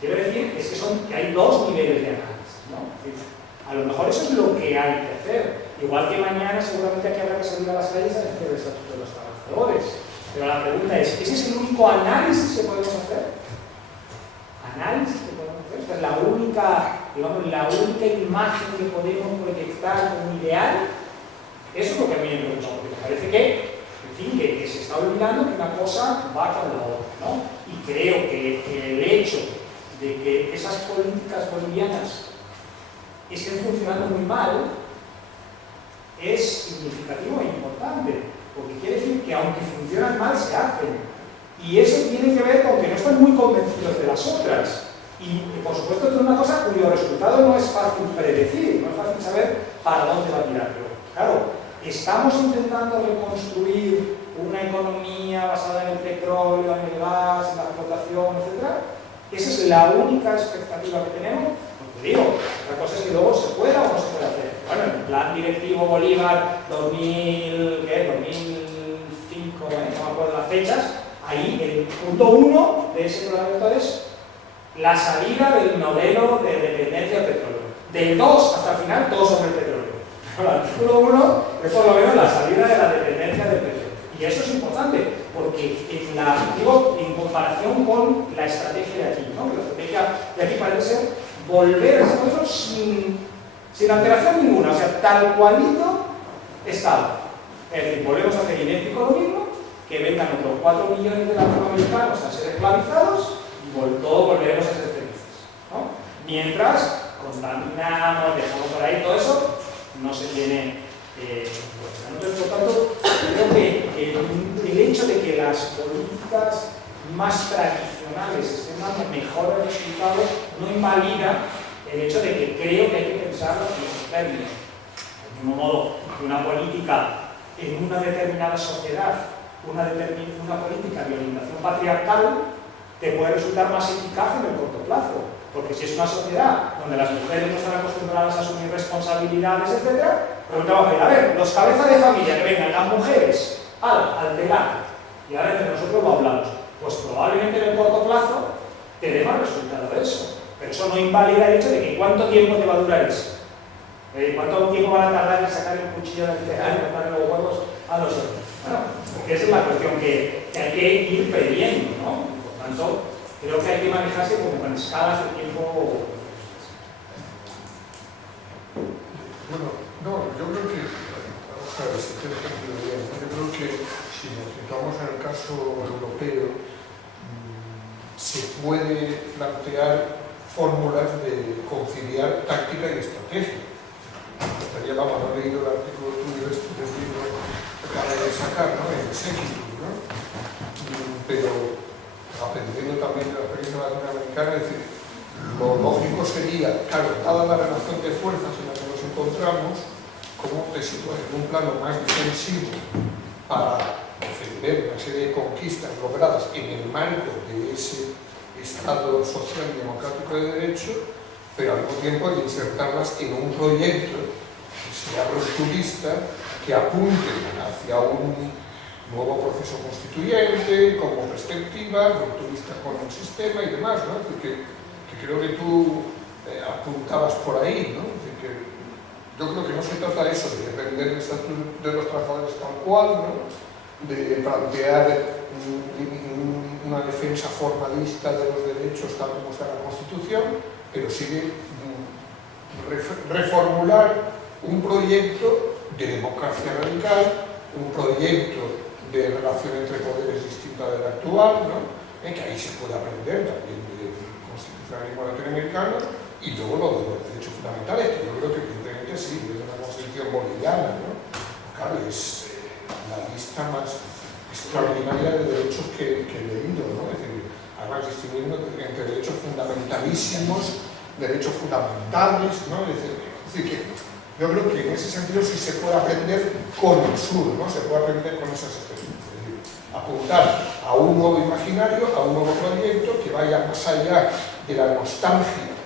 Quiero decir que hay dos niveles de análisis, ¿no? A lo mejor eso es lo que hay que hacer. Igual que mañana seguramente aquí habrá que salir a las calles a defender el Estatuto de los Trabajadores. Pero la pregunta es, ¿ese es el único análisis que podemos hacer? ¿Análisis que podemos hacer? Esta es la única, digamos, la única imagen que podemos proyectar como ideal. Eso es lo que a mí me preocupa, porque me parece que, en fin, que se está olvidando que una cosa va con la otra, ¿no? Y creo que el hecho de que esas políticas bolivianas estén funcionando muy mal es significativo e importante, porque quiere decir que aunque funcionan mal, se hacen. Y eso tiene que ver con que no están muy convencidos de las otras. Y por supuesto es una cosa cuyo resultado no es fácil predecir, no es fácil saber para dónde va a tirar. Pero claro, estamos intentando reconstruir una economía basada en el petróleo, en el gas, en la explotación, etc. Esa es la única expectativa que tenemos. Te digo, otra cosa es que luego se pueda o no se puede hacer. bueno, en el plan directivo Bolívar 2005, no me acuerdo las fechas, ahí el punto 1 de ese programa es la salida del modelo de dependencia del petróleo. Del 2 hasta el final, todo sobre el petróleo. Pero el artículo 1 es por lo menos la salida de la dependencia del petróleo. Y eso es importante, porque en comparación con la estrategia de aquí, ¿no? La estrategia de aquí parece ser volver a ese modelo sin alteración ninguna, o sea, tal cualito estaba. Es decir, volvemos a hacer idéntico lo mismo, que vengan otros 4 millones de latinoamericanos a ser esclavizados y todos volveremos a ser felices, ¿no? Mientras contaminamos, dejamos por ahí todo eso, no se tiene. Entonces, por tanto, creo que el hecho de que las políticas más tradicionales estén dando mejores resultados no invalida el hecho de que creo que hay que pensarlo en esos términos. Del mismo modo que una política en una determinada sociedad, una política de orientación patriarcal, te puede resultar más eficaz en el corto plazo. Porque si es una sociedad donde las mujeres no están acostumbradas a asumir responsabilidades, etc., preguntamos, a ver, los cabezas de familia que vengan, las mujeres, al telar, y ahora entre nosotros lo hablamos, pues probablemente en el corto plazo te dé más resultado de eso. Pero eso no invalida el hecho de que cuánto tiempo te va a durar eso. ¿Cuánto tiempo van a tardar en sacar el cuchillo del telar y cortarle los huevos a los otros? Bueno, porque esa es la cuestión que hay que ir previendo, ¿no? Por tanto, creo que hay que manejarse como con escalas de tiempo. Bueno, no, yo creo que, vamos a ver si te ejemplo bien, yo creo que si nos situamos en el caso europeo, se puede plantear fórmulas de conciliar táctica y estrategia. Estaría, vamos, no he leído el artículo tuyo de este libro que acaba de sacar, ¿no? En Séquito, ¿no? Pero aprendiendo también de la experiencia latinoamericana, es decir, lo lógico sería, claro, dada la relación de fuerzas en la que nos encontramos, cómo te sitúas en un plano más defensivo para defender una serie de conquistas logradas en el marco de ese Estado social y democrático de derecho, pero al mismo tiempo de insertarlas en un proyecto que sea rupturista, que apunte hacia un nuevo proceso constituyente, como perspectiva, rupturista con el sistema y demás, ¿no? Que creo que tú apuntabas por ahí, ¿no? Que yo creo que no se trata de eso, de defender el estatuto de los trabajadores tal cual, ¿no? De plantear una defensa formalista de los derechos tal como está la Constitución, pero sí de reformular un proyecto de democracia radical, un proyecto de relación entre poderes distinta del actual, ¿no? Que ahí se puede aprender también del constitucionalismo latinoamericano, y luego lo de los derechos fundamentales, que yo creo que evidentemente sí, es una constitución boliviana, ¿no? Claro, es la lista más extraordinaria de derechos que he leído, ¿no? Es decir, además distinguiendo entre derechos fundamentalísimos, derechos fundamentales, ¿no? Es decir, que yo creo que en ese sentido sí se puede aprender con el sur, ¿no? Se puede aprender con esas experiencias. Es decir, apuntar a un nuevo imaginario, a un nuevo proyecto que vaya más allá de la nostalgia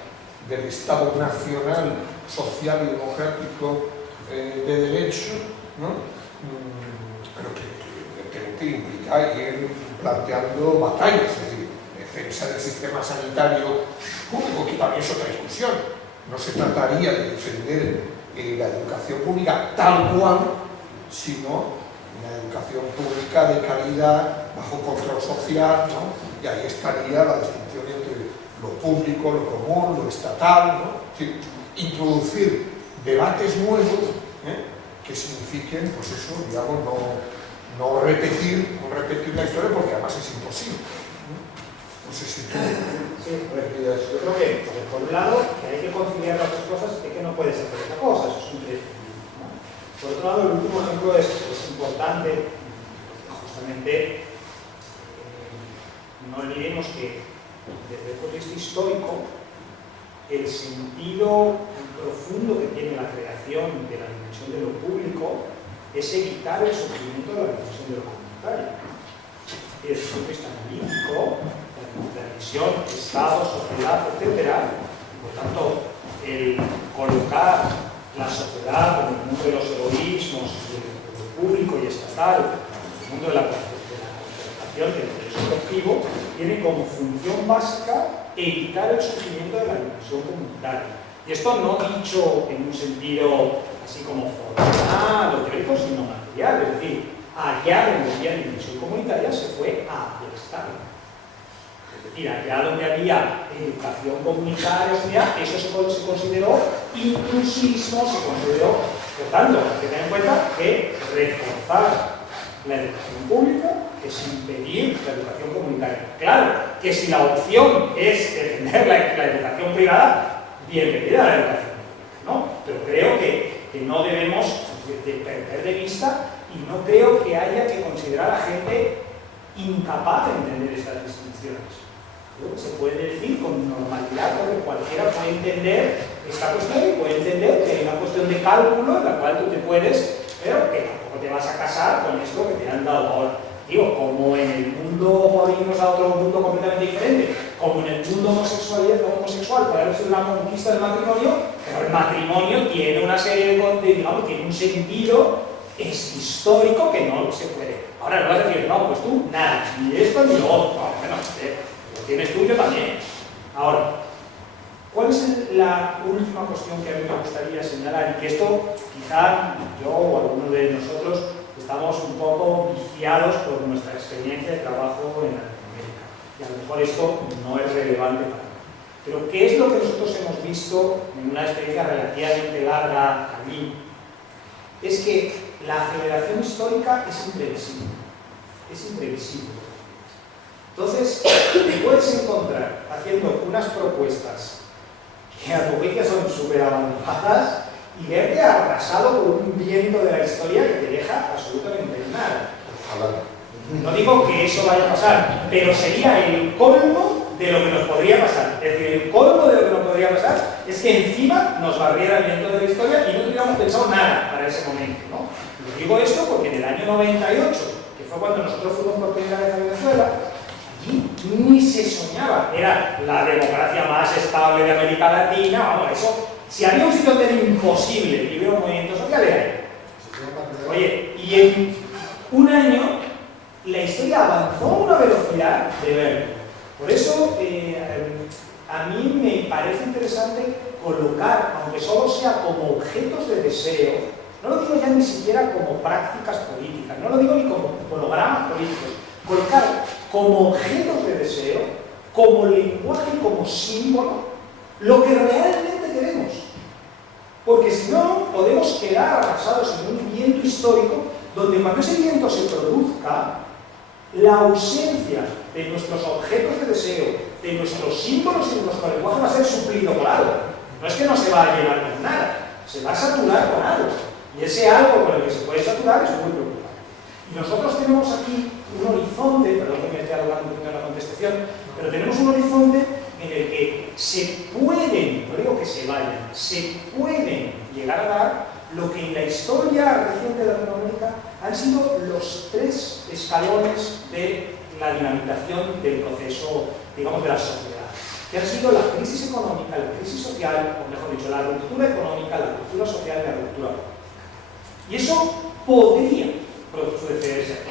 del Estado nacional, social y democrático de derecho, ¿no? Pero que implica ir planteando batallas, es decir, defensa del sistema sanitario público, que también es otra discusión. No se trataría de defender la educación pública tal cual, sino una educación pública de calidad, bajo control social, ¿no? Y ahí estaría la distinción entre lo público, lo común, lo estatal, ¿no? Es decir, introducir debates nuevos, que signifiquen, pues eso, digamos, no repetir la historia, porque además es imposible. No sé si tú... Sí, pues, yo creo que, por un lado, que hay que conciliar las dos cosas, es que no puedes hacer otra cosa, eso es un derecho, ¿no? Por otro lado, el último ejemplo es importante, justamente, no olvidemos que, desde el punto de vista histórico, el sentido profundo que tiene la creación de la dimensión de lo público es evitar el sufrimiento de la dimensión de lo comunitario. Y desde el punto de vista analítico, la dimensión Estado, sociedad, etc., y por tanto, el colocar la sociedad, como el mundo de los egoísmos, el público y estatal, el mundo de la concertación del derecho colectivo, tiene como función básica evitar el surgimiento de la dimensión comunitaria. Y esto no dicho en un sentido así como formal o teórico, sino material, es decir, allá donde había dimensión comunitaria se fue a Estado. Es decir, allá donde había educación comunitaria, eso se consideró inclusismo, se consideró, por tanto, hay que tener en cuenta que reforzar la educación pública es impedir la educación comunitaria. Claro, que si la opción es defender la educación privada, bienvenida a la educación pública, ¿no? Pero creo que no debemos perder de vista y no creo que haya que considerar a la gente incapaz de entender estas distinciones. Creo que se puede decir con normalidad porque cualquiera puede entender esta cuestión y puede entender que hay una cuestión de cálculo en la cual tú te puedes, pero que tampoco te vas a casar con esto que te han dado ahora. Digo, como en el mundo, por irnos a otro mundo completamente diferente, como en el mundo homosexual puede haber sido una conquista del matrimonio, pero el matrimonio tiene una serie digamos, tiene un sentido histórico que no se puede. Ahora no vas a decir, no, pues tú, nada, ni esto ni lo otro. No, bueno, lo tienes tuyo también. Ahora, ¿cuál es la última cuestión que a mí me gustaría señalar? Y que esto, quizá yo o alguno de nosotros estamos un poco viciados por nuestra experiencia de trabajo en Latinoamérica. Y a lo mejor esto no es relevante para mí. Pero ¿qué es lo que nosotros hemos visto en una experiencia relativamente larga allí? Es que la aceleración histórica es imprevisible. Es imprevisible. Entonces, te puedes encontrar haciendo unas propuestas que a tu juicio son súper avanzadas y verte arrasado por un viento de la historia que te deja absolutamente nada. No digo que eso vaya a pasar, pero sería el colmo de lo que nos podría pasar. Es decir, el colmo de lo que nos podría pasar es que encima nos barriera el viento de la historia y no tuviéramos pensado nada para ese momento, ¿no? Lo digo esto porque en el año 98, que fue cuando nosotros fuimos por primera vez a Venezuela, allí ni se soñaba. Era la democracia más estable de América Latina, vamos, eso. Si había un sitio donde era imposible vivir un movimiento social, era ahí. Oye, y en un año la historia avanzó a una velocidad de verlo. Por eso a mí me parece interesante colocar, aunque solo sea como objetos de deseo, no lo digo ya ni siquiera como prácticas políticas, no lo digo ni como hologramas políticos, colocar como objetos de deseo, como lenguaje, como símbolo, lo que realmente queremos. Porque si no, podemos quedar arrasados en un viento histórico donde cuando ese viento se produzca, la ausencia de nuestros objetos de deseo, de nuestros símbolos y de nuestro lenguaje va a ser suplido por algo. No es que no se va a llenar con nada, se va a saturar con algo. Y ese algo con el que se puede saturar es muy preocupante. Y nosotros tenemos aquí un horizonte, perdón que me esté hablando un poquito de la contestación, pero tenemos un horizonte en el que se pueden, no digo que se vayan, se pueden llegar a dar lo que en la historia reciente de Latinoamérica han sido los 3 escalones de la dinamización del proceso, digamos, de la sociedad, que han sido la crisis económica, la crisis social, o mejor dicho, la ruptura económica, la ruptura social y la ruptura política. Y eso podría producirse aquí.